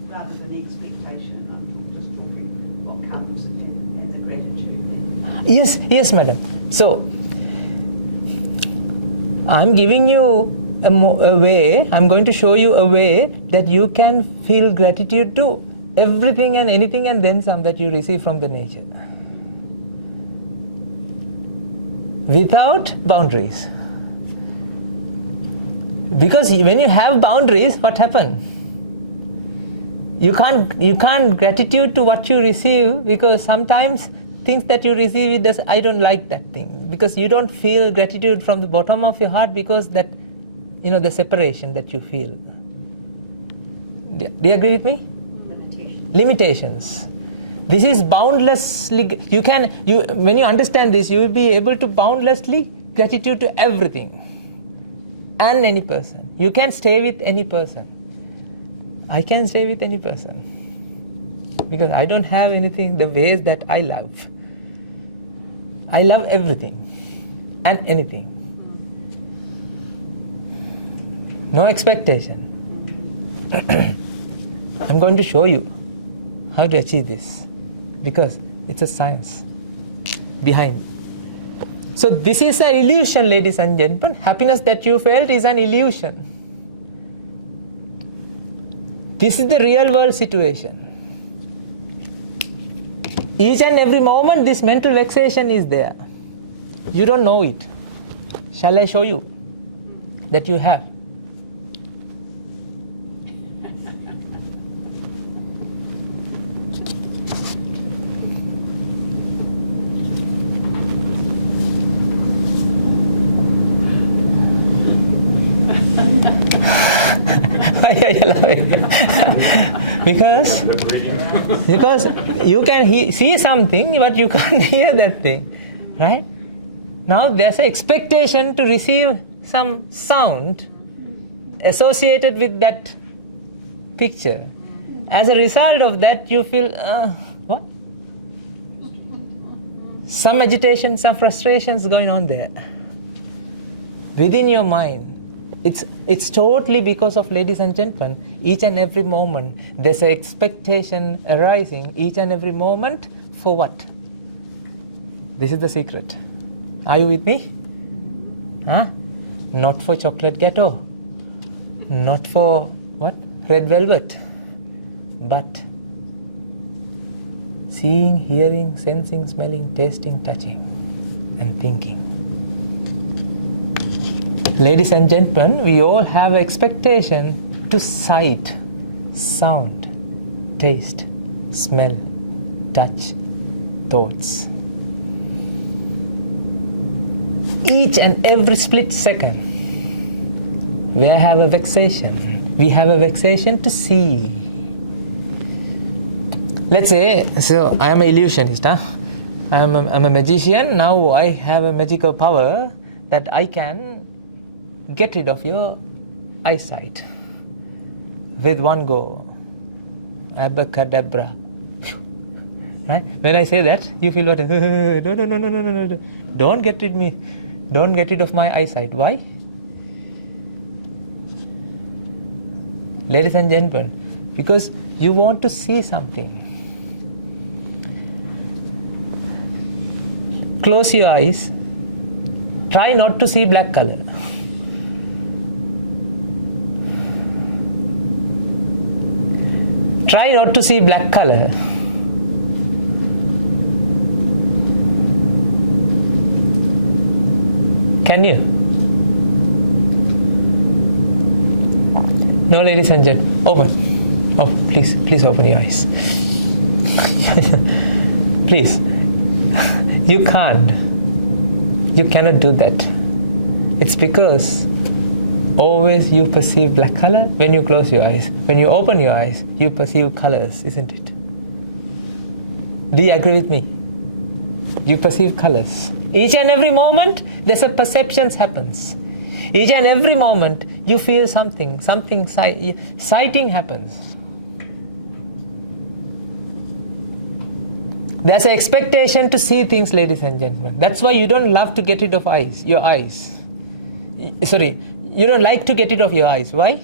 Rather than expectation, I'm just talking what comes and the gratitude then. Yes, madam. So, I'm giving you a way, I'm going to show you a way that you can feel gratitude to everything and anything and then some that you receive from the nature. Without boundaries. Because when you have boundaries, what happens? You can't gratitude to what you receive, because sometimes things that you receive, I don't like that thing. Because you don't feel gratitude from the bottom of your heart, because that, the separation that you feel. Do you agree with me? Limitations. This is boundlessly. When you understand this, you will be able to boundlessly gratitude to everything and any person. You can stay with any person. I can stay with any person because I don't have anything the ways that I love. I love everything and anything. No expectation. I'm going to show you how to achieve this, because it's a science behind. So this is an illusion, ladies and gentlemen. Happiness that you felt is an illusion. This is the real world situation. Each and every moment this mental vexation is there. You don't know it. Shall I show you that you have? Why are you laughing? because you can see something, but you can't hear that thing, right? Now there's an expectation to receive some sound associated with that picture. As a result of that, you feel, what? Some agitation, some frustrations going on there. Within your mind. It's totally because of, ladies and gentlemen, each and every moment there's an expectation arising each and every moment for what? This is the secret. Are you with me? Huh? Not for chocolate ghetto, not for what? Red velvet, but seeing, hearing, sensing, smelling, tasting, touching, and thinking. Ladies and gentlemen, we all have expectation to sight, sound, taste, smell, touch, thoughts. Each and every split second, we have a vexation. We have a vexation to see. Let's say, so I am an illusionist. I'm a magician. Now I have a magical power that I can get rid of your eyesight with one go. Abracadabra. Right? When I say that, you feel what? No. Don't get rid of my eyesight. Why? Ladies and gentlemen, because you want to see something. Close your eyes. Try not to see black color. Try not to see black color. Can you? No, ladies and gentlemen. Open. Oh, please open your eyes. Please. You can't. You cannot do that. It's because always you perceive black color when you close your eyes. When you open your eyes, you perceive colors, isn't it? Do you agree with me? You perceive colors. Each and every moment, there's a perception happens. Each and every moment, you feel something sighting happens. There's an expectation to see things, ladies and gentlemen. That's why you don't love to get rid of your eyes. You don't like to get rid of your eyes. Why?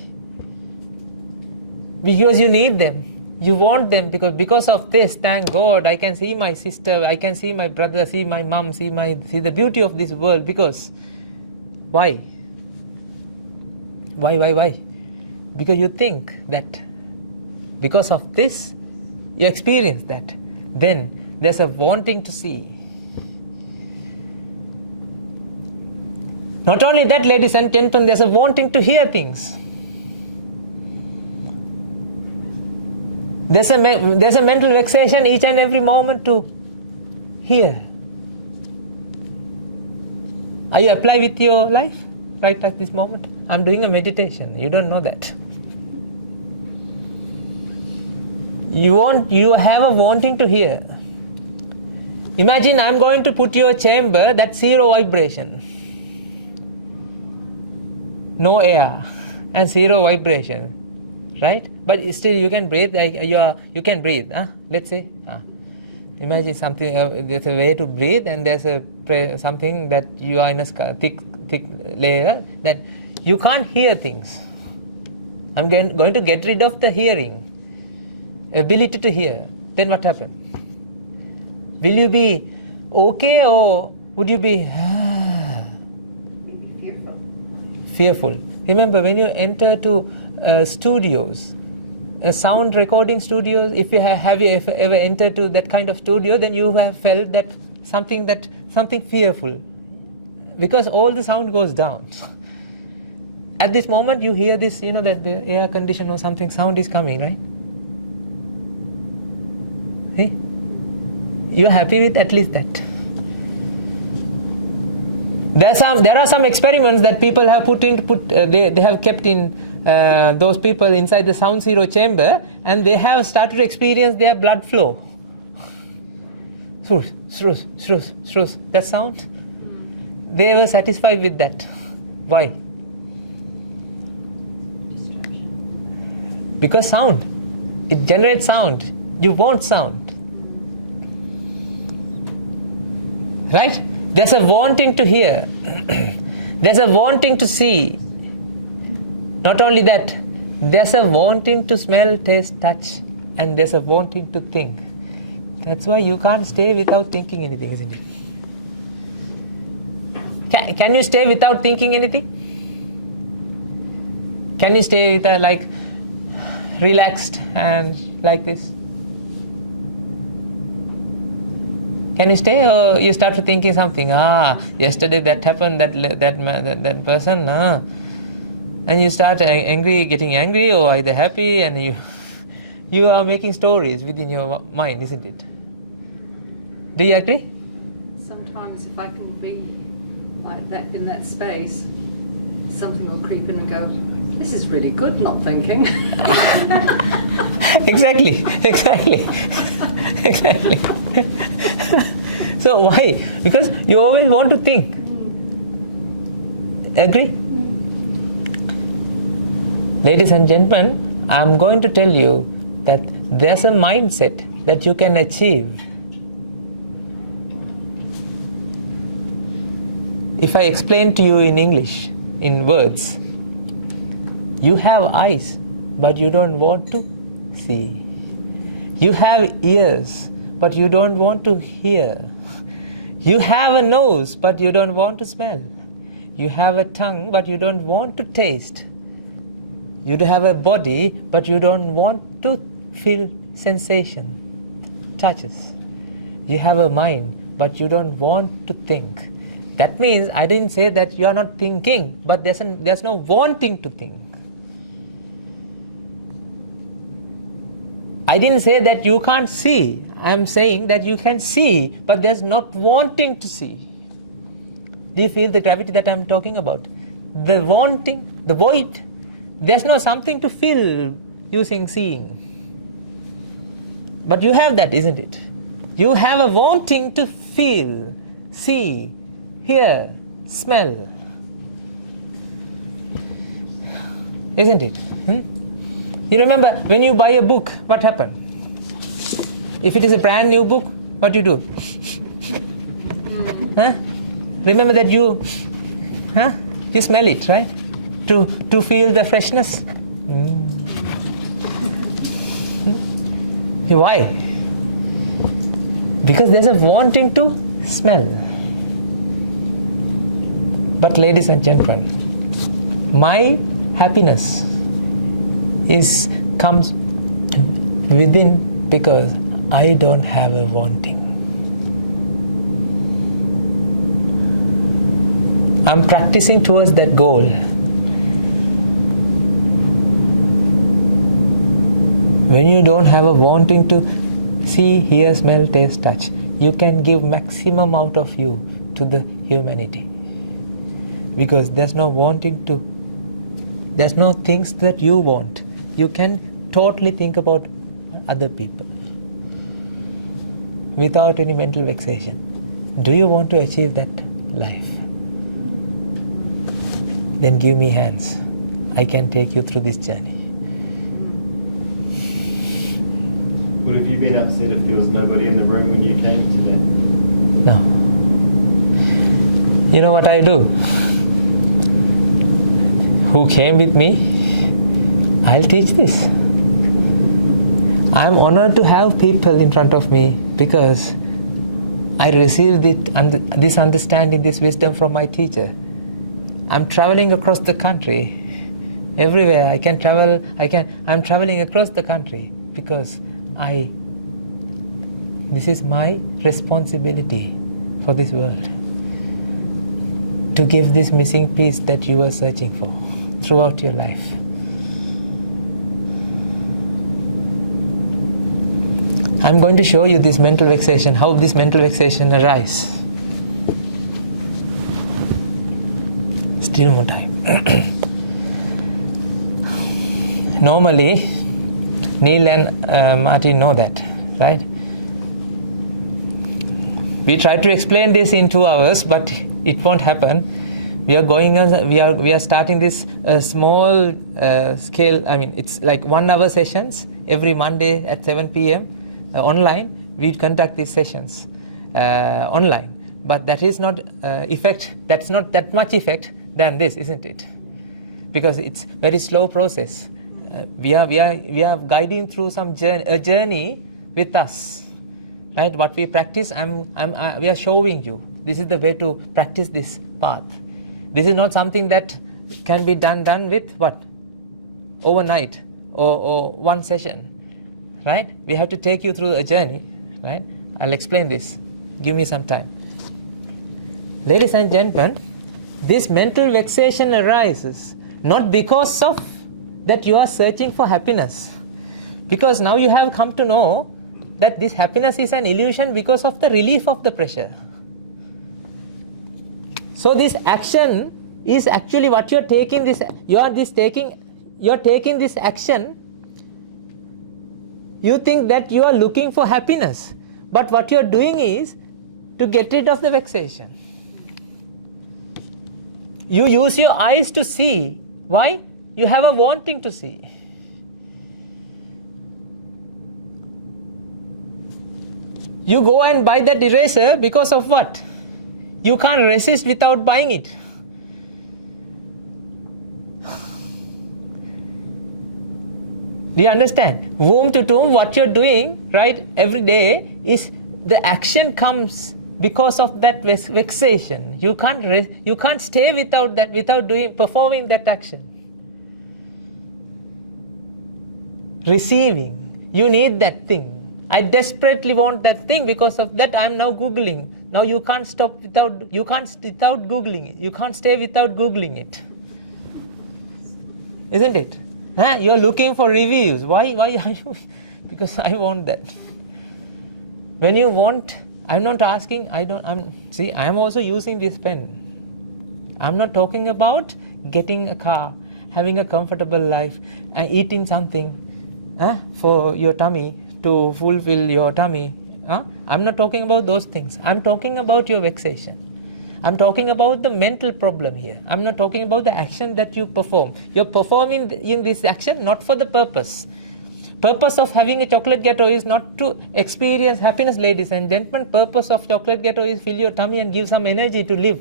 Because you need them. You want them because of this, thank God, I can see my sister, I can see my brother, see my mom, see the beauty of this world. Because why? Why? Because you think that because of this, you experience that. Then there's a wanting to see. Not only that, ladies and gentlemen, there's a wanting to hear things. There's a mental vexation each and every moment to hear. Are you applying with your life right at this moment? I'm doing a meditation. You don't know that. You have a wanting to hear. Imagine I'm going to put you a chamber that's zero vibration. No air and zero vibration. Right? But still you can breathe. You can breathe. Let's say. Imagine something. There's a way to breathe, and there's something that you are in a thick layer that you can't hear things. I'm going to get rid of the hearing, ability to hear. Then what happens? Will you be okay, or would you be Maybe fearful. fearful? Remember, when you enter to studios, sound recording studios, if you have you ever entered to that kind of studio, then you have felt that something fearful because all the sound goes down. At this moment you hear this, that the air condition or something sound is coming, right? See? You are happy with at least that. There are some experiments that people have they have kept in those people inside the sound zero chamber, and they have started to experience their blood flow. Shroos, shroos, shroos, shroos. That sound? They were satisfied with that. Why? Distraction. Because sound. It generates sound. You want sound. Right? There's a wanting to hear. There's a wanting to see. Not only that, there's a wanting to smell, taste, touch, and there's a wanting to think. That's why you can't stay without thinking anything, isn't it? Can you stay without thinking anything? Can you stay with relaxed and like this? Can you stay, or you start to thinking something? Yesterday that happened, that person, and you start getting angry, or either happy, and you are making stories within your mind, isn't it? Do you agree? Sometimes if I can be like that in that space, something will creep in and go, this is really good, not thinking. Exactly. So why? Because you always want to think. Agree? Ladies and gentlemen, I'm going to tell you that there's a mindset that you can achieve. If I explain to you in English, in words, you have eyes, but you don't want to see. You have ears, but you don't want to hear. You have a nose, but you don't want to smell. You have a tongue, but you don't want to taste. You have a body, but you don't want to feel sensation, touches. You have a mind, but you don't want to think. That means I didn't say that you are not thinking, but there's no wanting to think. I didn't say that you can't see. I'm saying that you can see, but there's not wanting to see. Do you feel the gravity that I'm talking about? The wanting, the void. There's no something to fill using seeing. But you have that, isn't it? You have a wanting to feel, see, hear, smell. Isn't it? You remember when you buy a book, what happened? If it is a brand new book, what do you do? Remember that you smell it, right? To feel the freshness. Why? Because there's a wanting to smell. But ladies and gentlemen, my happiness comes within because I don't have a wanting. I'm practicing towards that goal. When you don't have a wanting to see, hear, smell, taste, touch, you can give maximum out of you to the humanity. Because there's no wanting to, there's no things that you want. You can totally think about other people without any mental vexation. Do you want to achieve that life? Then give me hands. I can take you through this journey. Would have you been upset if there was nobody in the room when you came today? No. You know what I do? Who came with me? I'll teach this. I'm honored to have people in front of me because I received this understanding, this wisdom from my teacher. I'm traveling across the country. Everywhere I can travel, I'm traveling across the country because this is my responsibility for this world. to give this missing piece that you were searching for throughout your life. I'm going to show you this mental vexation, how this mental vexation arises. Still more time. Normally, Neil and Martin know that, right? We try to explain this in 2 hours, but it won't happen. We are starting this small scale. I mean, it's like 1 hour sessions every Monday at 7 p.m. Online. We conduct these sessions online, but that is not effect. That's not that much effect than this, isn't it? Because it's very slow process. We are guiding through a journey with us, right? What we practice, we are showing you. This is the way to practice this path. This is not something that can be done with what? Overnight or one session, right? We have to take you through a journey, right? I'll explain this. Give me some time. Ladies and gentlemen, this mental vexation arises not because of that you are searching for happiness, because now you have come to know that this happiness is an illusion because of the relief of the pressure. So this action is actually what you're taking this. You're taking this action. You think that you are looking for happiness, but what you're doing is to get rid of the vexation. You use your eyes to see. Why? You have a wanting to see. You go and buy that eraser because of what? You can't resist without buying it. Do you understand? Womb to tomb, what you're doing, right, every day is the action comes because of that vexation. You can't stay without that, without performing that action. Receiving. You need that thing. I desperately want that thing. Because of that, I am now Googling. Now you can't stop without Googling it. You can't stay without Googling it. Isn't it? You are looking for reviews. Why are you? Because I want that. When you want, I'm not asking. I am also using this pen. I'm not talking about getting a car, having a comfortable life, and eating something for your tummy, to fulfill your tummy. I'm not talking about those things. I'm talking about your vexation. I'm talking about the mental problem here. I'm not talking about the action that you perform. You're performing in this action not for the purpose. Purpose of having a chocolate ghetto is not to experience happiness, ladies and gentlemen. Purpose of chocolate ghetto is fill your tummy and give some energy to live.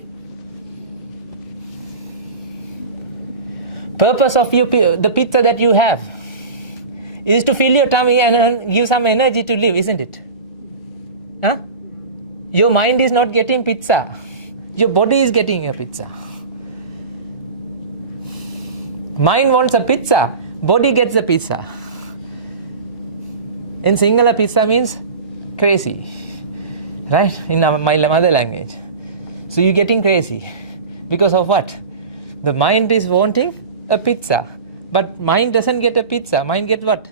Purpose of the pizza that you have is to fill your tummy and give some energy to live, isn't it? Your mind is not getting pizza. Your body is getting a pizza. Mind wants a pizza, body gets a pizza. In Sinhala, pizza means crazy, right? In my mother language. So you're getting crazy. Because of what? The mind is wanting a pizza. But mind doesn't get a pizza. Mind gets what?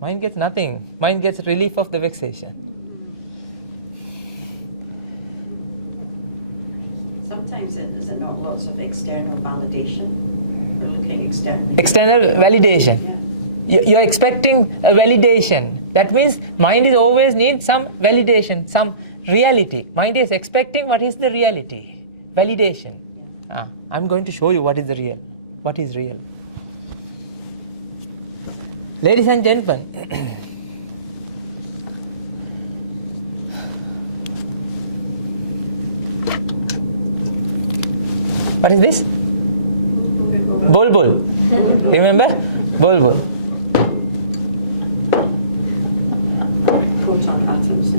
Mind gets nothing. Mind gets relief of the vexation. Sometimes is it not lots of external validation? We're looking externally. External validation. Yeah. You're expecting a validation. That means mind is always needs some validation, some reality. Mind is expecting what is the reality. Validation. I'm going to show you what is the real. What is real. Ladies and gentlemen, what is this? Bulbul. Remember? Bulbul. Proton atoms.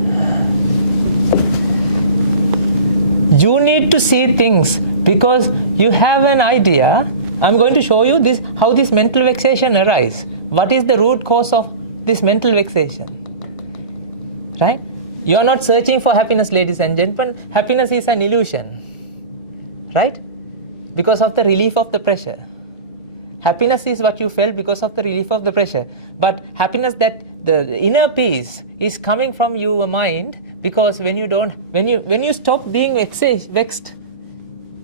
You need to see things because you have an idea. I'm going to show you this, how this mental vexation arises. What is the root cause of this mental vexation? Right? You are not searching for happiness, ladies and gentlemen. Happiness is an illusion. right? Because of the relief of the pressure. Happiness is what you felt because of the relief of the pressure. But happiness, that the inner peace, is coming from your mind, because when you stop being vexed,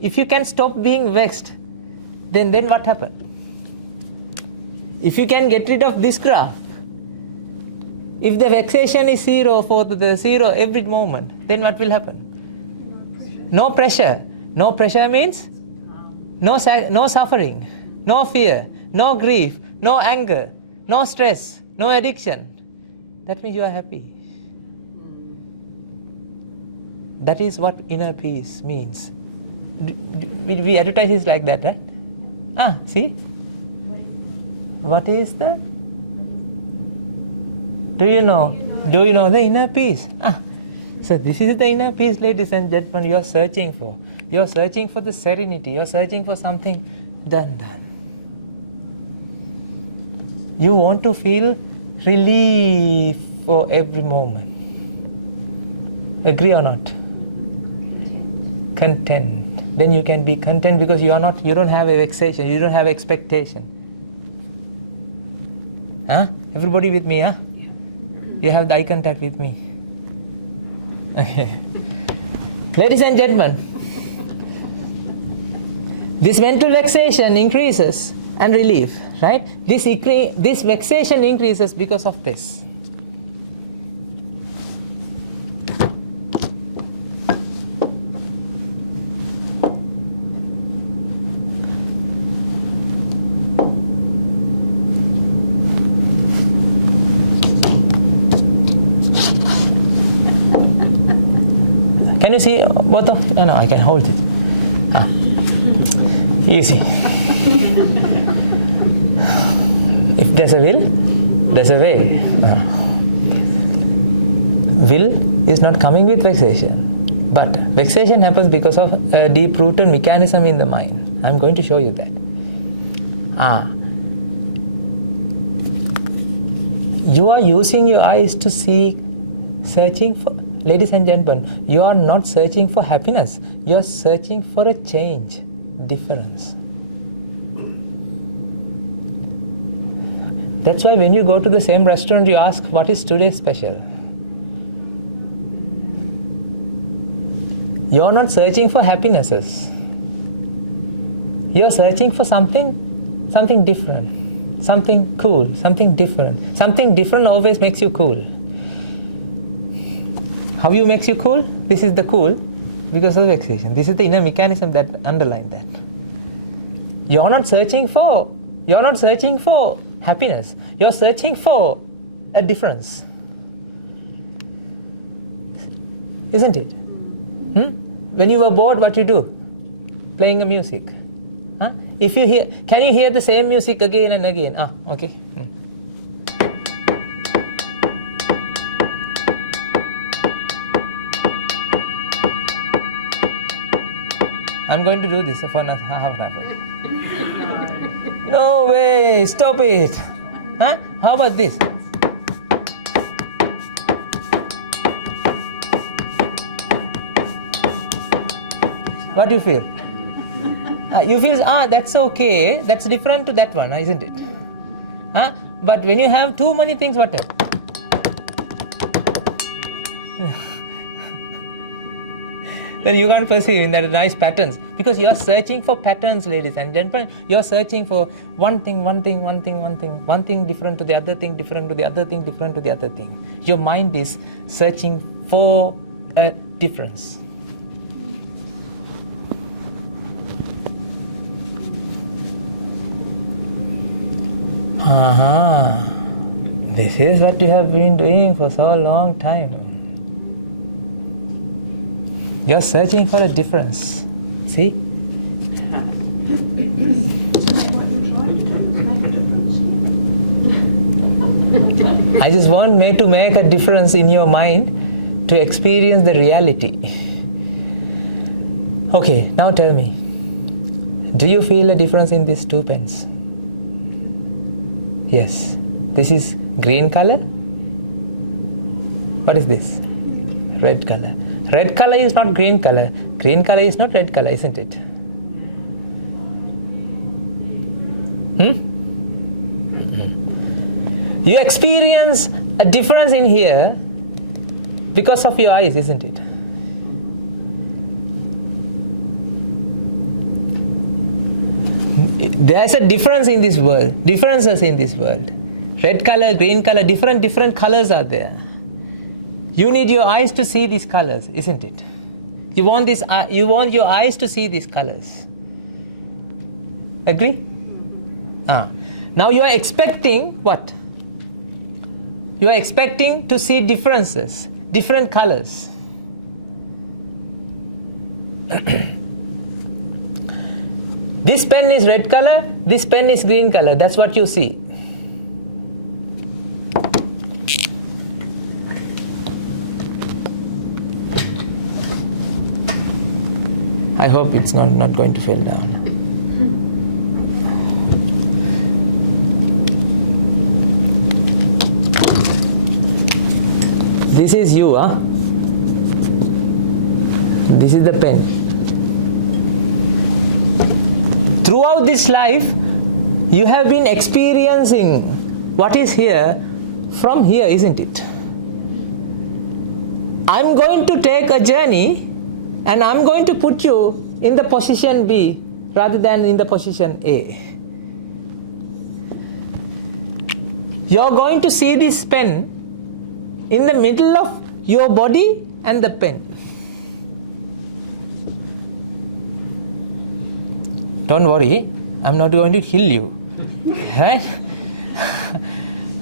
if you can stop being vexed, then what happens? If you can get rid of this graph, if the vexation is zero for the zero every moment, then what will happen? No pressure. No pressure means no suffering, no fear, no grief, no anger, no stress, no addiction. That means you are happy. That is what inner peace means. We advertise it like that, right? See? What is that? Do you know the inner peace? So this is the inner peace, ladies and gentlemen, you are searching for. You are searching for the serenity. You are searching for something done. You want to feel relief for every moment. Agree or not? Content. Then you can be content because you don't have a vexation, you don't have expectation. Everybody with me, You have the eye contact with me. Okay. Ladies and gentlemen, this mental vexation increases and relief, right? This vexation increases because of this. Can you see both of? No, I can hold it. Easy. If there's a will, there's a way. Will is not coming with vexation, but vexation happens because of a deep-rooted mechanism in the mind. I'm going to show you that. You are using your eyes to see, searching for. Ladies and gentlemen, you are not searching for happiness. You are searching for a change, difference. That's why when you go to the same restaurant, you ask, what is today's special? You are not searching for happinesses. You are searching for something different, something cool, something different. Something different always makes you cool. How you makes you cool? This is the cool because of vexation. This is the inner mechanism that underlines that. You're not searching for happiness. You're searching for a difference. Isn't it? When you were bored, what you do? Playing a music. If you hear, can you hear the same music again and again? Okay. I'm going to do this for another half an hour. No way! Stop it! How about this? What do you feel? You feel, that's okay. That's different to that one, isn't it? But when you have too many things, what else? Then you can't perceive in that nice patterns, because you are searching for patterns, ladies and gentlemen. You are searching for one thing different to the other thing, different to the other thing, different to the other thing. Your mind is searching for a difference. This is what you have been doing for so long time. You're searching for a difference. See? I just want to make a difference in your mind to experience the reality. Okay, now tell me. Do you feel a difference in these 2 pens? Yes. This is green color. What is this? Red color. Red color is not green color. Green color is not red color, isn't it? You experience a difference in here because of your eyes, isn't it? There's a difference in this world, differences in this world. Red color, green color, different colors are there. You need your eyes to see these colors, isn't it? You want your eyes to see these colors. Agree? Now you are expecting what? You are expecting to see differences, different colors. This pen is red color, this pen is green color. That's what you see. I hope it's not going to fall down. This is you, huh? This is the pen. Throughout this life, you have been experiencing what is here from here, isn't it? I'm going to take a journey and I'm going to put you in the position B rather than in the position A. You're going to see this pen in the middle of your body and the pen. Don't worry, I'm not going to heal you. Right?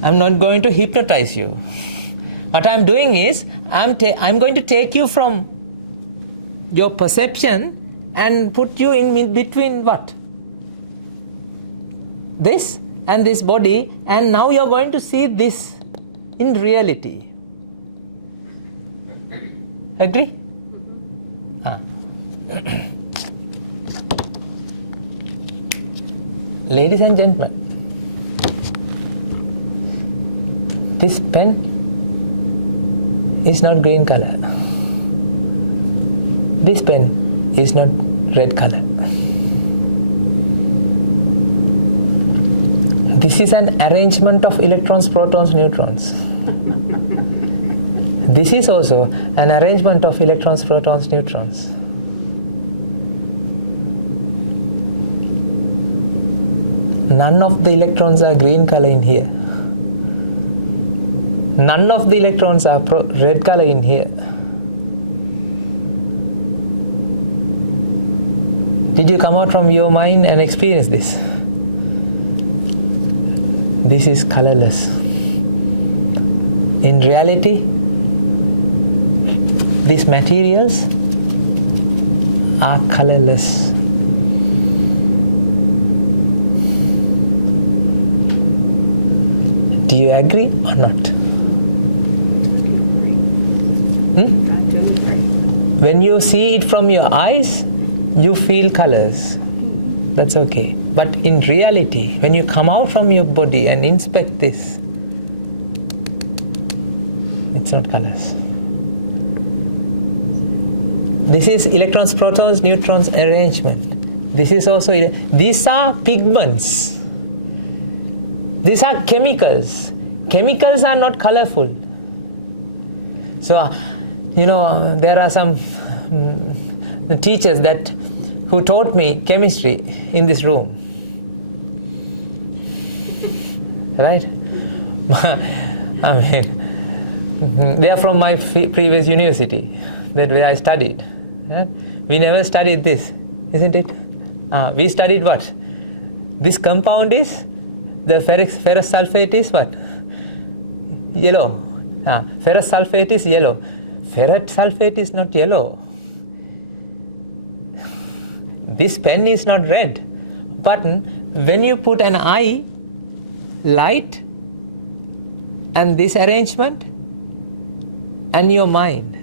I'm not going to hypnotize you. What I'm doing is, I'm going to take you from your perception and put you in between what? This and this body, and now you're going to see this in reality. Agree? Ladies and gentlemen, this pen is not green color. This pen is not red color. This is an arrangement of electrons, protons, neutrons. This is also an arrangement of electrons, protons, neutrons. None of the electrons are green color in here. None of the electrons are red color in here. Did you come out from your mind and experience this? This is colorless. In reality, these materials are colorless. Do you agree or not? When you see it from your eyes, you feel colors. That's okay. But in reality, when you come out from your body and inspect this, it's not colors. This is electrons, protons, neutrons arrangement. This is also, these are pigments. These are chemicals. Chemicals are not colorful. So, there are some teachers who taught me chemistry in this room. Right? I mean, they are from my previous university, where I studied. Yeah? We never studied this, isn't it? We studied what? This compound is, the ferrous sulfate is what? Yellow. Ferrous sulfate is yellow. Ferrous sulfate is not yellow. This pen is not red. But when you put an eye, light, and this arrangement, and your mind,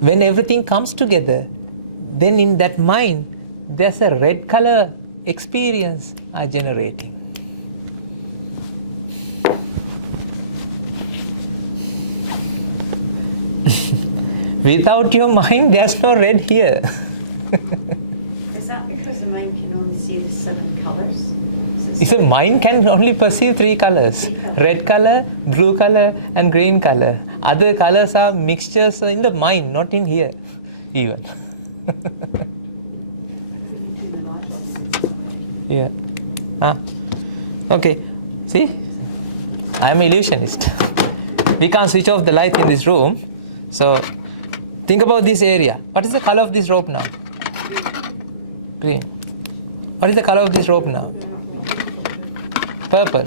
when everything comes together, then in that mind, there's a red color experience are generating. Without your mind, there's no red here. Is that because the mind can only see the 7 colours? Is You see, mind can only perceive 3 colors. Red color, blue color and green color. Other colors are mixtures in the mind, not in here even. Yeah. Okay. See? I am illusionist. We can't switch off the light in this room. So think about this area. What is the color of this rope now? Green. What is the color of this rope now? Purple.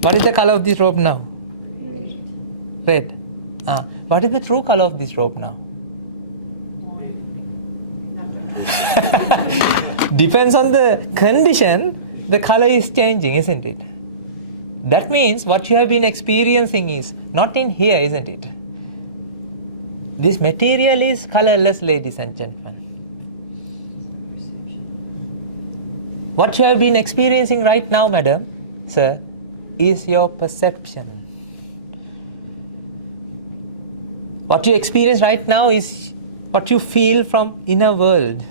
What is the color of this rope now? Red. What is the true color of this rope now? Depends on the condition, the color is changing, isn't it? That means what you have been experiencing is not in here, isn't it? This material is colorless, ladies and gentlemen. What you have been experiencing right now, madam, sir, is your perception. What you experience right now is what you feel from inner world.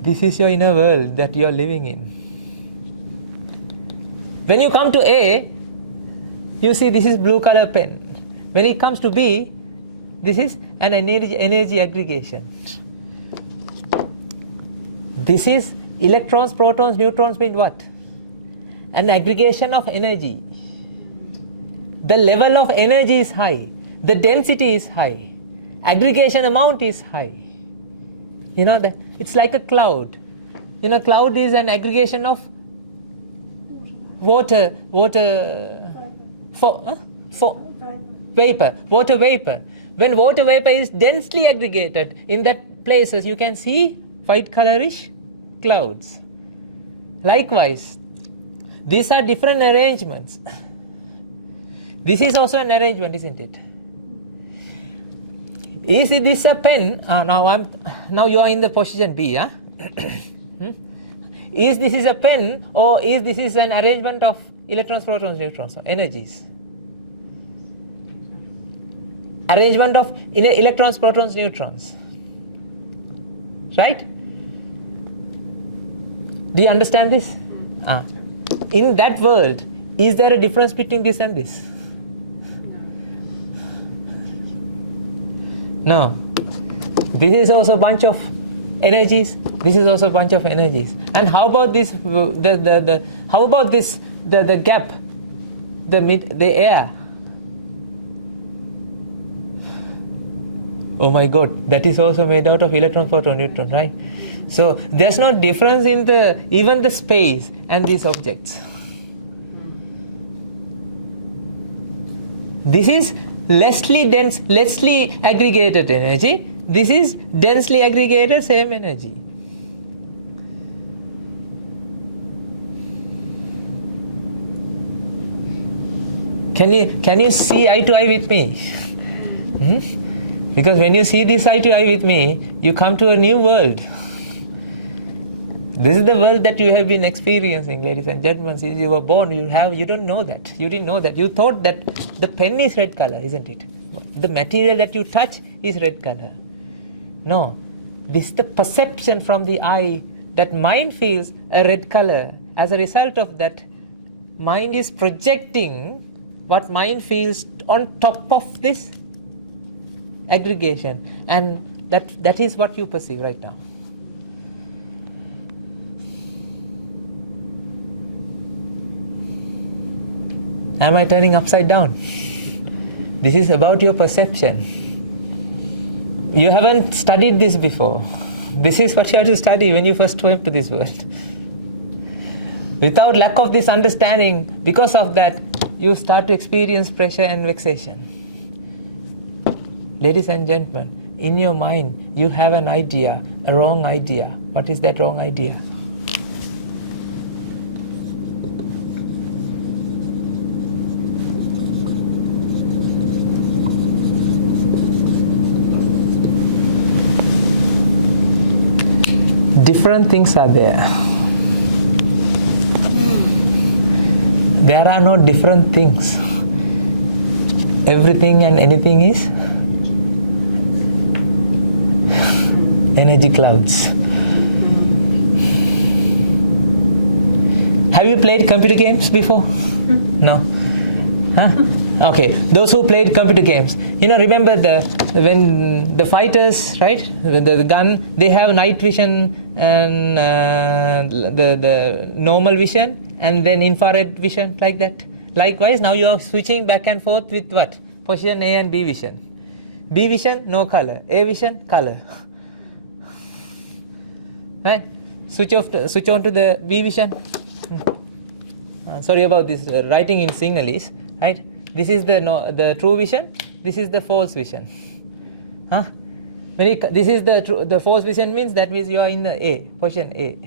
This is your inner world that you are living in. When you come to A, you see this is blue color pen. When it comes to B, this is an energy aggregation. This is electrons, protons, neutrons mean what? An aggregation of energy. The level of energy is high. The density is high. Aggregation amount is high. You know that? It's like a cloud. You know, cloud is an aggregation of water vapor. When water vapor is densely aggregated in that places, you can see white colorish clouds. Likewise, these are different arrangements. This is also an arrangement, isn't it? Is this a pen? Now you are in the position B. Is this a pen, or is this an arrangement of electrons, protons, neutrons, or energies? Arrangement of electrons, protons, neutrons. Right? Do you understand this? In that world, is there a difference between this and this? No. This is also a bunch of energies. This is also a bunch of energies. And how about this? How about this? The gap, the air. Oh my God! That is also made out of electron, proton, neutron, right? So there's no difference in even the space and these objects. This is lessly aggregated energy. This is densely aggregated same energy. Can you see eye to eye with me? Because when you see this eye to eye with me, you come to a new world. This is the world that you have been experiencing, ladies and gentlemen. Since you were born, you don't know that. You didn't know that. You thought that the pen is red color, isn't it? The material that you touch is red color. No. This is the perception from the eye that mind feels a red color. As a result of that, mind is projecting what mind feels on top of this aggregation. And that is what you perceive right now. Am I turning upside down? This is about your perception. You haven't studied this before. This is what you have to study when you first came to this world. Without lack of this understanding, because of that, you start to experience pressure and vexation. Ladies and gentlemen, in your mind, you have an idea, a wrong idea. What is that wrong idea? Different things are there. There are no different things. Everything and anything is energy clouds. Have you played computer games before? No? Huh? Okay, those who played computer games, remember when the fighters, right, the gun, they have night vision and the normal vision and then infrared vision, like that. Likewise, now you are switching back and forth with what? Position A and B vision. B vision, no color. A vision, color. Right? Switch on to the B vision. Sorry about this writing in Sinhalese, right? This is the true vision. This is the false vision. Huh? This is the false vision means that means you are in the A, position A.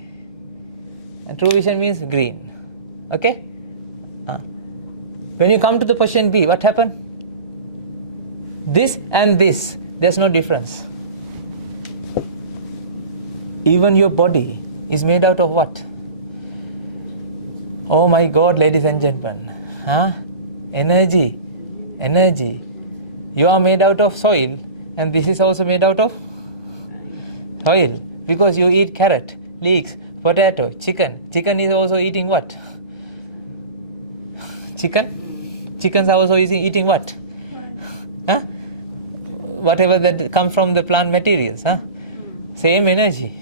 And true vision means green. Okay? When you come to the position B, what happened? This and this, there's no difference. Even your body is made out of what? Oh my God, ladies and gentlemen. Huh? Energy. You are made out of soil, and this is also made out of soil, because you eat carrot, leeks, potato, chicken. Chicken is also eating what? Chickens are also eating what? Huh? Whatever that comes from the plant materials. Huh? Same energy.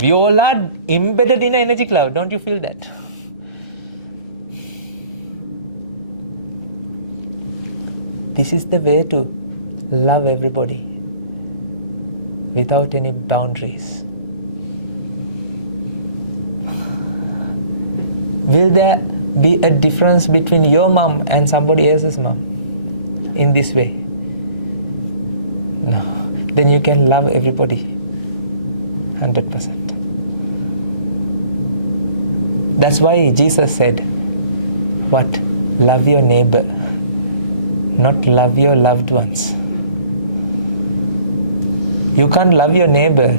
We all are embedded in an energy cloud. Don't you feel that? This is the way to love everybody without any boundaries. Will there be a difference between your mom and somebody else's mom in this way? No. Then you can love everybody 100%. That's why Jesus said, what? Love your neighbor, not love your loved ones. You can't love your neighbor.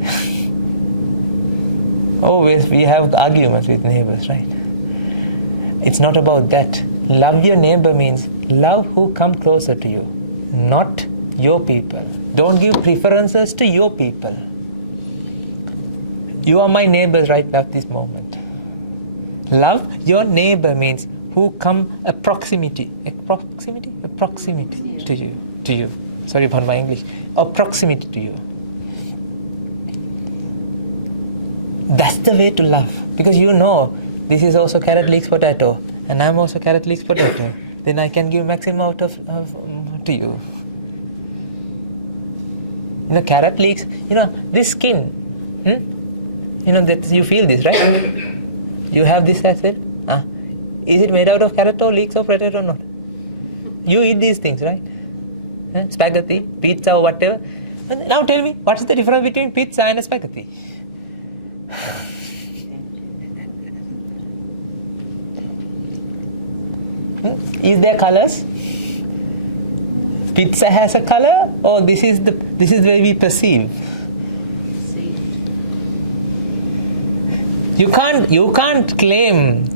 Always we have arguments with neighbors, right? It's not about that. Love your neighbor means love who come closer to you, not your people. Don't give preferences to your people. You are my neighbors right now at this moment. Love your neighbor means who come a proximity to you. Sorry for my English. A proximity to you. That's the way to love, because this is also carrot, leeks, potato, and I'm also carrot, leeks, potato. Then I can give maximum out of to you. Carrot, leeks. This skin. That you feel this, right? You have this as well. Is it made out of carrot or leeks or potato or not? You eat these things, right? Spaghetti, pizza or whatever. And now tell me, what is the difference between pizza and a spaghetti? Is there colors? Pizza has a color, or this is the way we perceive. You can't claim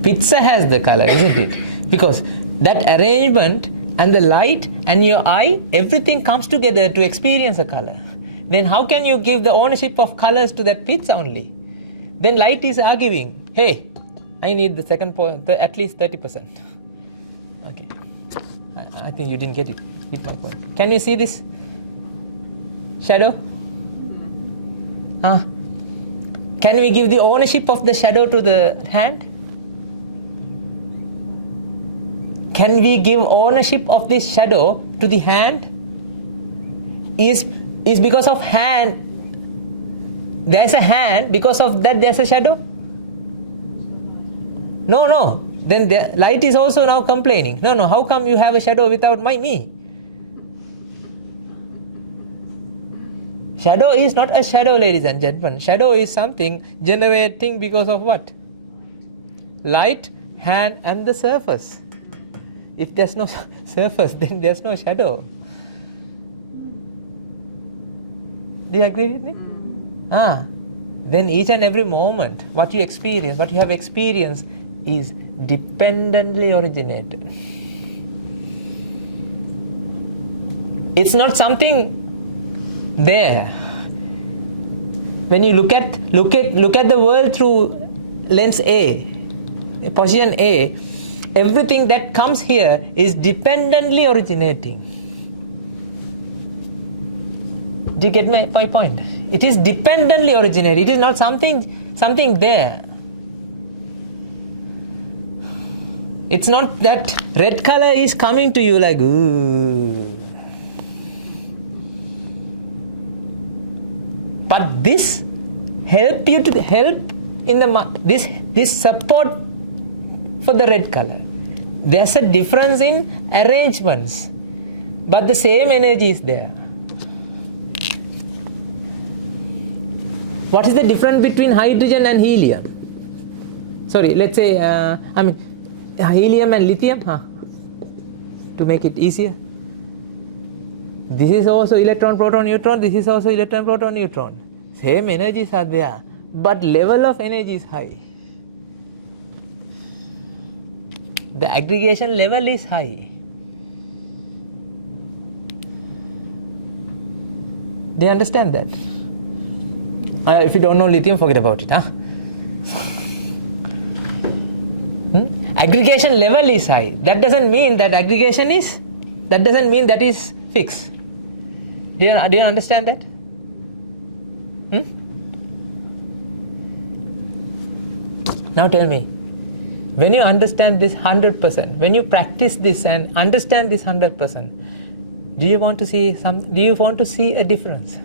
pizza has the color, isn't it? Because that arrangement and the light and your eye, everything comes together to experience a color. Then how can you give the ownership of colors to that pizza only? Then light is arguing, hey, I need the second point, at least 30%. Okay, I think you didn't get it. Hit my point. Can you see this shadow? Can we give the ownership of the shadow to the hand? Can we give ownership of this shadow to the hand? Is because of hand, there's a hand, because of that there's a shadow? No. Then the light is also now complaining. No, how come you have a shadow without me? Shadow is not a shadow, ladies and gentlemen. Shadow is something generating because of what? Light, hand, and the surface. If there's no surface, then there's no shadow. Do you agree with me? Then each and every moment, what you have experienced is dependently originated. It's not something there. When you look at the world through lens A, position A, everything that comes here is dependently originating. Do you get my point? It is dependently originating. It is not something there. It's not that red color is coming to you like, ooh. But this help in the this support for the red color. There's a difference in arrangements, but the same energy is there. What is the difference between hydrogen and helium? Sorry, let's say, helium and lithium, to make it easier. This is also electron, proton, neutron. This is also electron, proton, neutron. Same energies are there, but level of energy is high. The aggregation level is high. Do you understand that? If you don't know lithium, forget about it. Aggregation level is high. That doesn't mean that is fixed. Do you understand that? Now tell me, when you understand this 100%, when you practice this and understand this 100%, do you want to see a difference?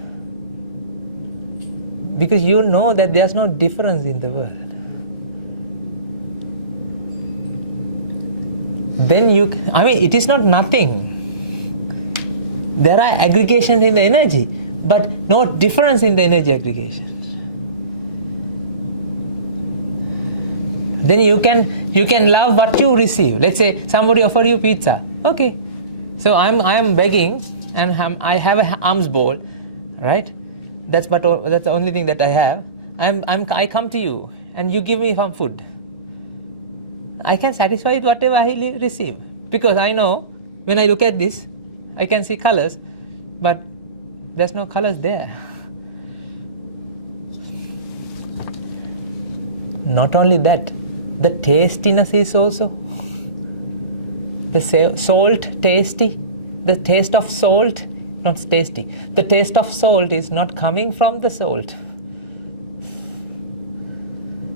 Because you know that there's no difference in the world. Then it is not nothing. There are aggregations in the energy, but no difference in the energy aggregations. Then you can love what you receive. Let's say somebody offer you pizza. Okay, so I am begging, and I have an alms bowl, right? That's the only thing that I have. I come to you, and you give me some food. I can satisfy with whatever I receive, because I know when I look at this, I can see colors, but there's no colors there. Not only that, the tastiness is also. The salt tasty, the taste of salt, not tasty. The taste of salt is not coming from the salt.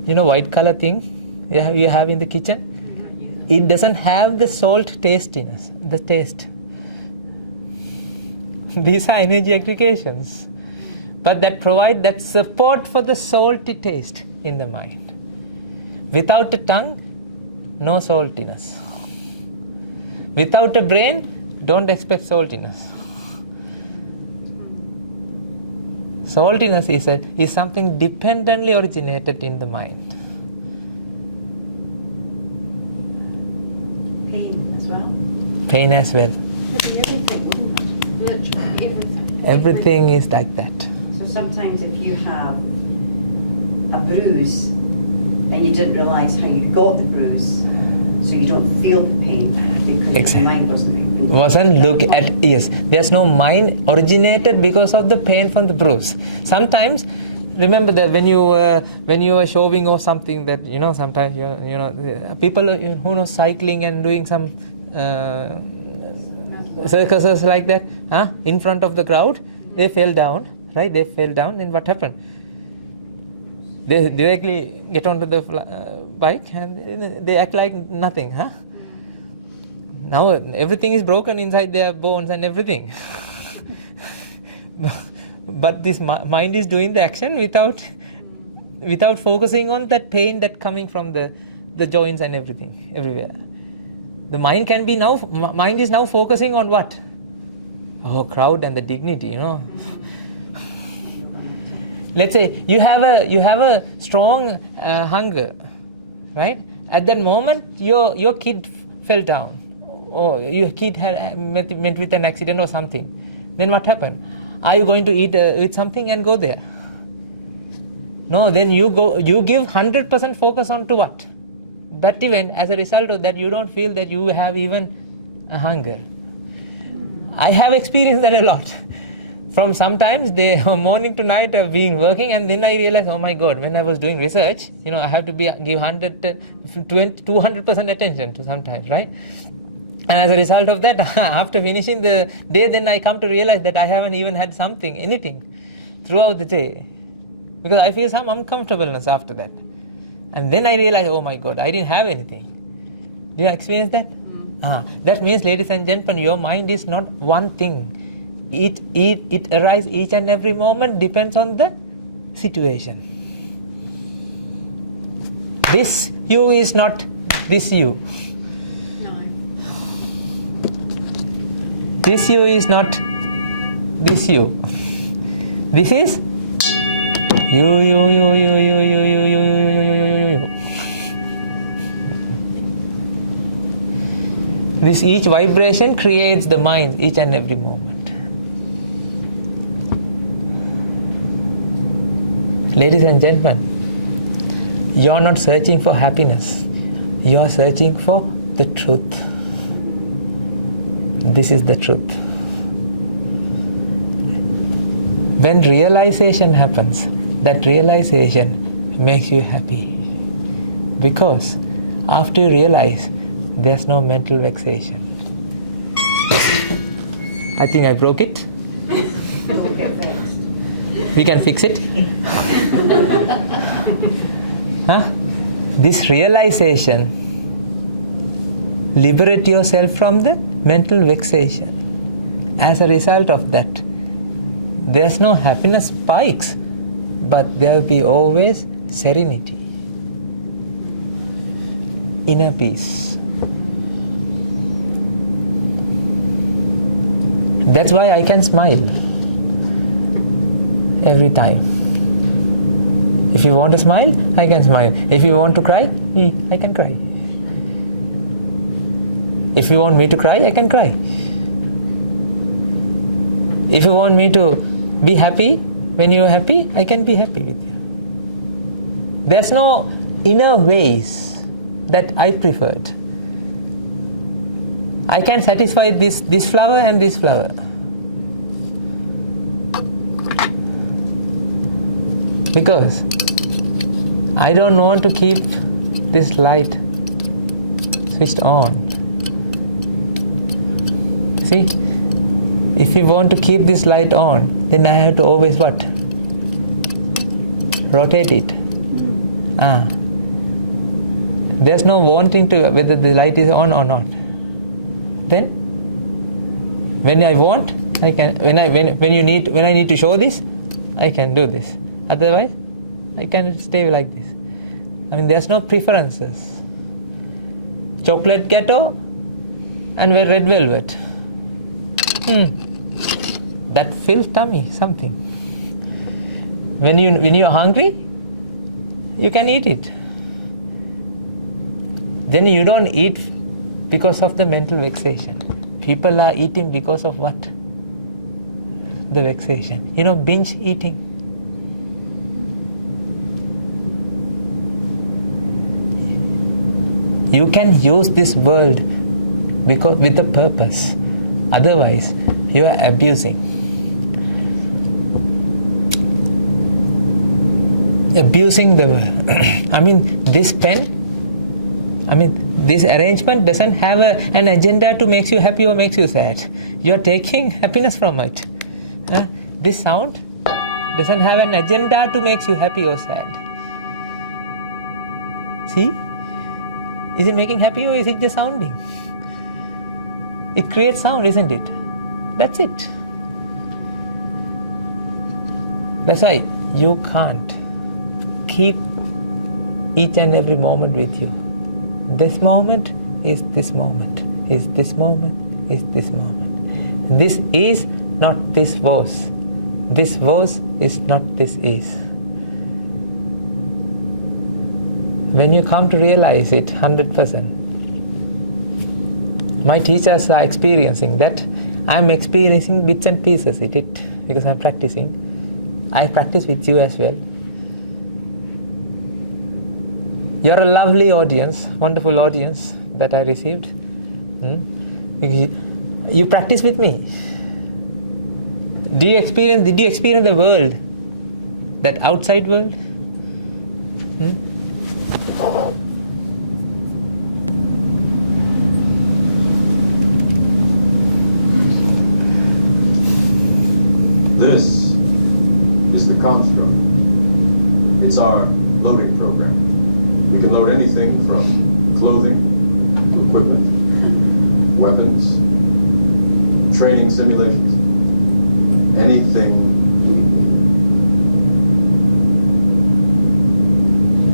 You know, white color thing you have in the kitchen? It doesn't have the salt tastiness, the taste. These are energy aggregations, but that provide that support for the salty taste in the mind. Without a tongue, no saltiness. Without a brain, don't expect saltiness. Saltiness is something dependently originated in the mind. Pain as well. Pain as well. Everything, wouldn't it? Literally everything. Everything is like that. So sometimes if you have a bruise and you didn't realise how you got the bruise, so you don't feel the pain because Exactly. your mind wasn't Look at, yes, there's no mind originated because of the pain from the bruise. Sometimes, remember that when you are showing or something that, sometimes, people who know cycling and doing some circuses like that, in front of the crowd, they fell down, right? They fell down, and what happened? They directly get onto the bike and they act like nothing, Now everything is broken inside their bones and everything. But this mind is doing the action without focusing on that pain that coming from the joints and everything, everywhere. The mind mind is now focusing on what? Oh, crowd and the dignity, Let's say you have a strong hunger, right? At that moment, your kid fell down, or your kid had met with an accident or something. Then what happened? Are you going to eat something and go there? No. Then you give 100% focus on to what? That event. As a result of that, you don't feel that you have even a hunger. I have experienced that a lot. from sometimes morning to night I've been working, and then I realized, oh my God, when I was doing research, I have to give 200% attention to sometimes, right? And as a result of that, after finishing the day, then I come to realize that I haven't even had anything throughout the day. Because I feel some uncomfortableness after that. And then I realize, oh my God, I didn't have anything. Do you experience that? That means, ladies and gentlemen, your mind is not one thing. It arises each and every moment, depends on the situation. This you is not this you. No. This you is not this you. This is you. This each vibration creates the mind each and every moment. Ladies and gentlemen, you are not searching for happiness. You are searching for the truth. This is the truth. When realization happens, that realization makes you happy. Because after you realize, there's no mental vexation. I think I broke it. Don't get vexed. We can fix it. This realization, liberate yourself from the mental vexation. As a result of that, there's no happiness spikes, but there will be always serenity, inner peace. That's why I can smile every time. If you want to smile, I can smile. If you want to cry, I can cry. If you want me to cry, I can cry. If you want me to be happy when you are happy, I can be happy with you. There's no inner ways that I preferred. I can satisfy this flower and this flower. Because I don't want to keep this light switched on. See, if you want to keep this light on, then I have to always what? Rotate it. There's no wanting to whether the light is on or not. Then, when I want, I can. When I need to show this, I can do this. Otherwise, I can stay like this. There's no preferences. Chocolate ghetto and red velvet. That fills tummy something. When you're hungry, you can eat it. Then you don't eat because of the mental vexation. People are eating because of what? The vexation. Binge eating. You can use this world with a purpose. Otherwise, you are abusing. Abusing the world. This pen, this arrangement doesn't have an agenda to make you happy or makes you sad. You are taking happiness from it. This sound doesn't have an agenda to make you happy or sad. See? Is it making happy or is it just sounding? It creates sound, isn't it? That's it. That's why you can't keep each and every moment with you. This moment is this moment, is this moment, is this moment. This is not this was. This was is not this is. When you come to realize it 100%, my teachers are experiencing that. I'm experiencing bits and pieces with it because I'm practicing. I practice with you as well. You're a lovely audience, wonderful audience that I received. You practice with me. Did you experience the world? That outside world? This is the construct. It's our loading program. We can load anything from clothing to equipment, weapons, training simulations, anything we need.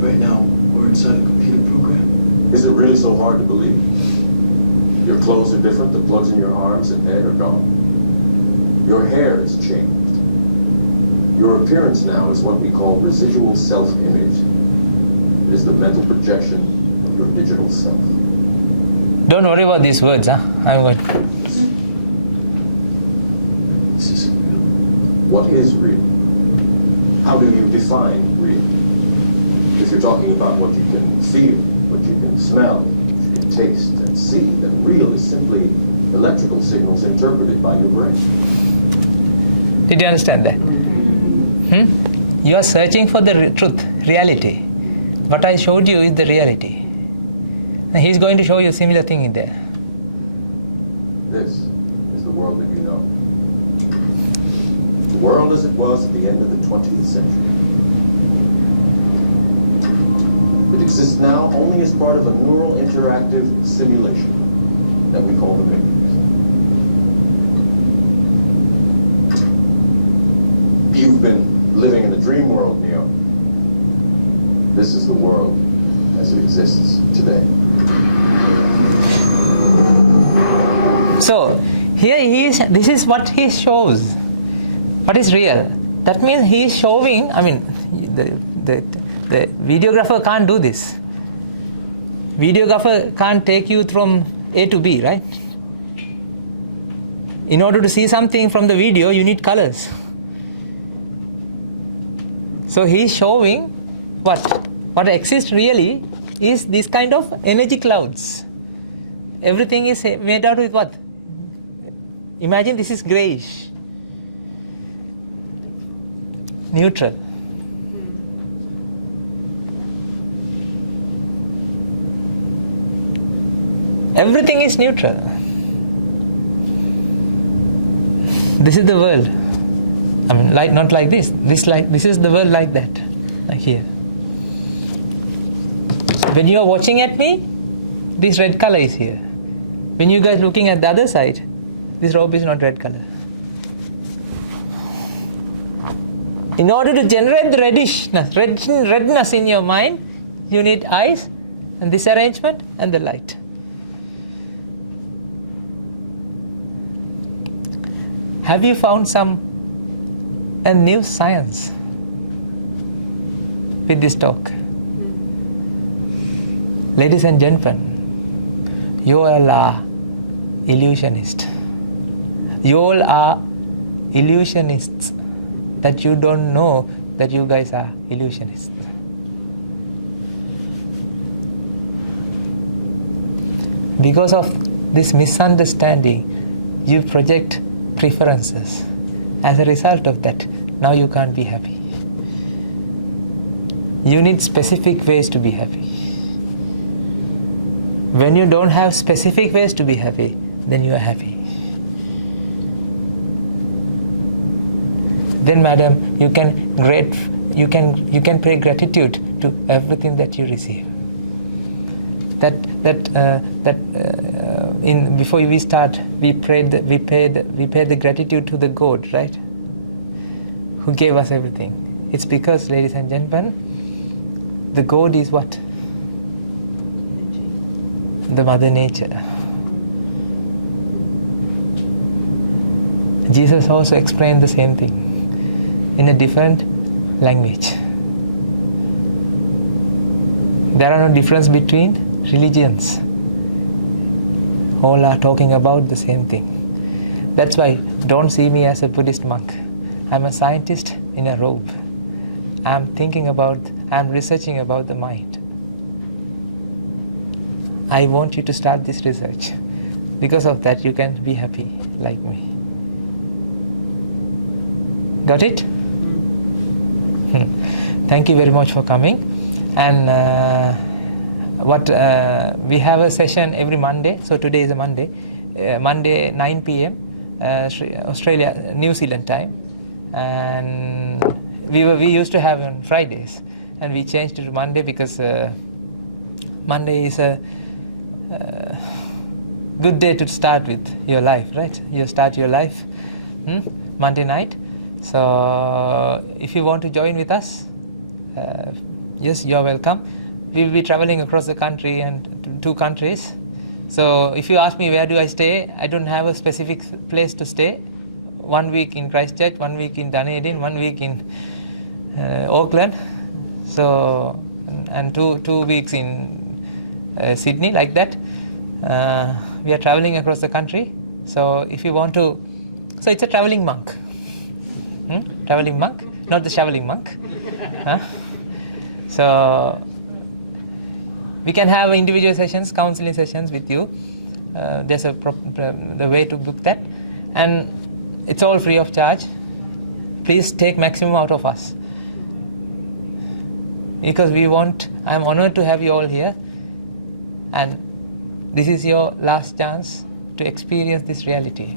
Right now, we're inside a computer program. Is it really so hard to believe? Your clothes are different, the plugs in your arms and head are gone. Your hair has changed. Your appearance now is what we call residual self-image. It is the mental projection of your digital self. Don't worry about these words, huh? I'm going. This isn't real. What is real? How do you define real? If you're talking about what you can feel, what you can smell, what you can taste and see, then real is simply electrical signals interpreted by your brain. Did you understand that? You are searching for the truth, reality. What I showed you is the reality. And he's going to show you a similar thing in there. This is the world that you know. The world as it was at the end of the 20th century. It exists now only as part of a neural interactive simulation that we call the Matrix. You've been living in the dream world, Neo. This is the world as it exists today. So, here this is what he shows. What is real? That means he is showing, the videographer can't do this. Videographer can't take you from A to B, right? In order to see something from the video, you need colors. So he is showing what exists really is this kind of energy clouds. Everything is made out with what? Imagine this is grayish, neutral. Everything is neutral. This is the world. Not like this. This is the world like that, like here. When you are watching at me, this red color is here. When you guys looking at the other side, this robe is not red color. In order to generate the redness in your mind, you need eyes and this arrangement and the light. Have you found a new science with this talk? Ladies and gentlemen, you all are illusionists. You all are illusionists that you don't know that you guys are illusionists. Because of this misunderstanding, you project preferences. As a result of that, now you can't be happy. You need specific ways to be happy. When you don't have specific ways to be happy, then you are happy. Then, madam, you can pay gratitude to everything that you receive. Before we start, we paid the gratitude to the God, right? Who gave us everything. It's because, ladies and gentlemen, the God is what? The Mother Nature. Jesus also explained the same thing in a different language. There are no difference between religions. All are talking about the same thing. That's why don't see me as a Buddhist monk. I'm a scientist in a robe. I'm researching about the mind. I want you to start this research. Because of that, you can be happy like me. Got it? Thank you very much for coming. And we have a session every Monday. So today is a Monday. Monday 9 p.m. Australia, New Zealand time. And we used to have on Fridays, and we changed it to Monday because Monday is a good day to start with your life, right? You start your life Monday night. So if you want to join with us, yes, you're welcome. We will be traveling across the country and to 2 countries. So if you ask me where do I stay, I don't have a specific place to stay. 1 week in Christchurch, 1 week in Dunedin, 1 week in Auckland. So and two weeks in Sydney, like that. We are traveling across the country. So if you want to, so it's a traveling monk. Traveling monk, not the shoveling monk. So we can have individual sessions, counseling sessions with you. There's the way to book that, and it's all free of charge. Please take maximum out of us, because I'm honored to have you all here, and this is your last chance to experience this reality.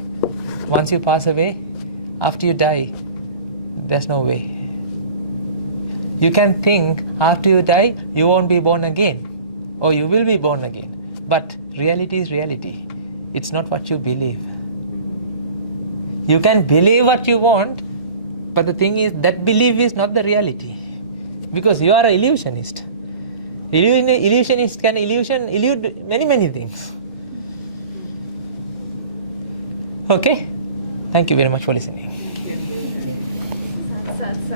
Once you pass away, after you die, there's no way. You can think after you die you won't be born again, or you will be born again, but reality is reality. It's not what you believe. You can believe what you want, but the thing is that belief is not the reality, because you are an illusionist. Illusionist can elude many things. Okay? Thank you very much for listening.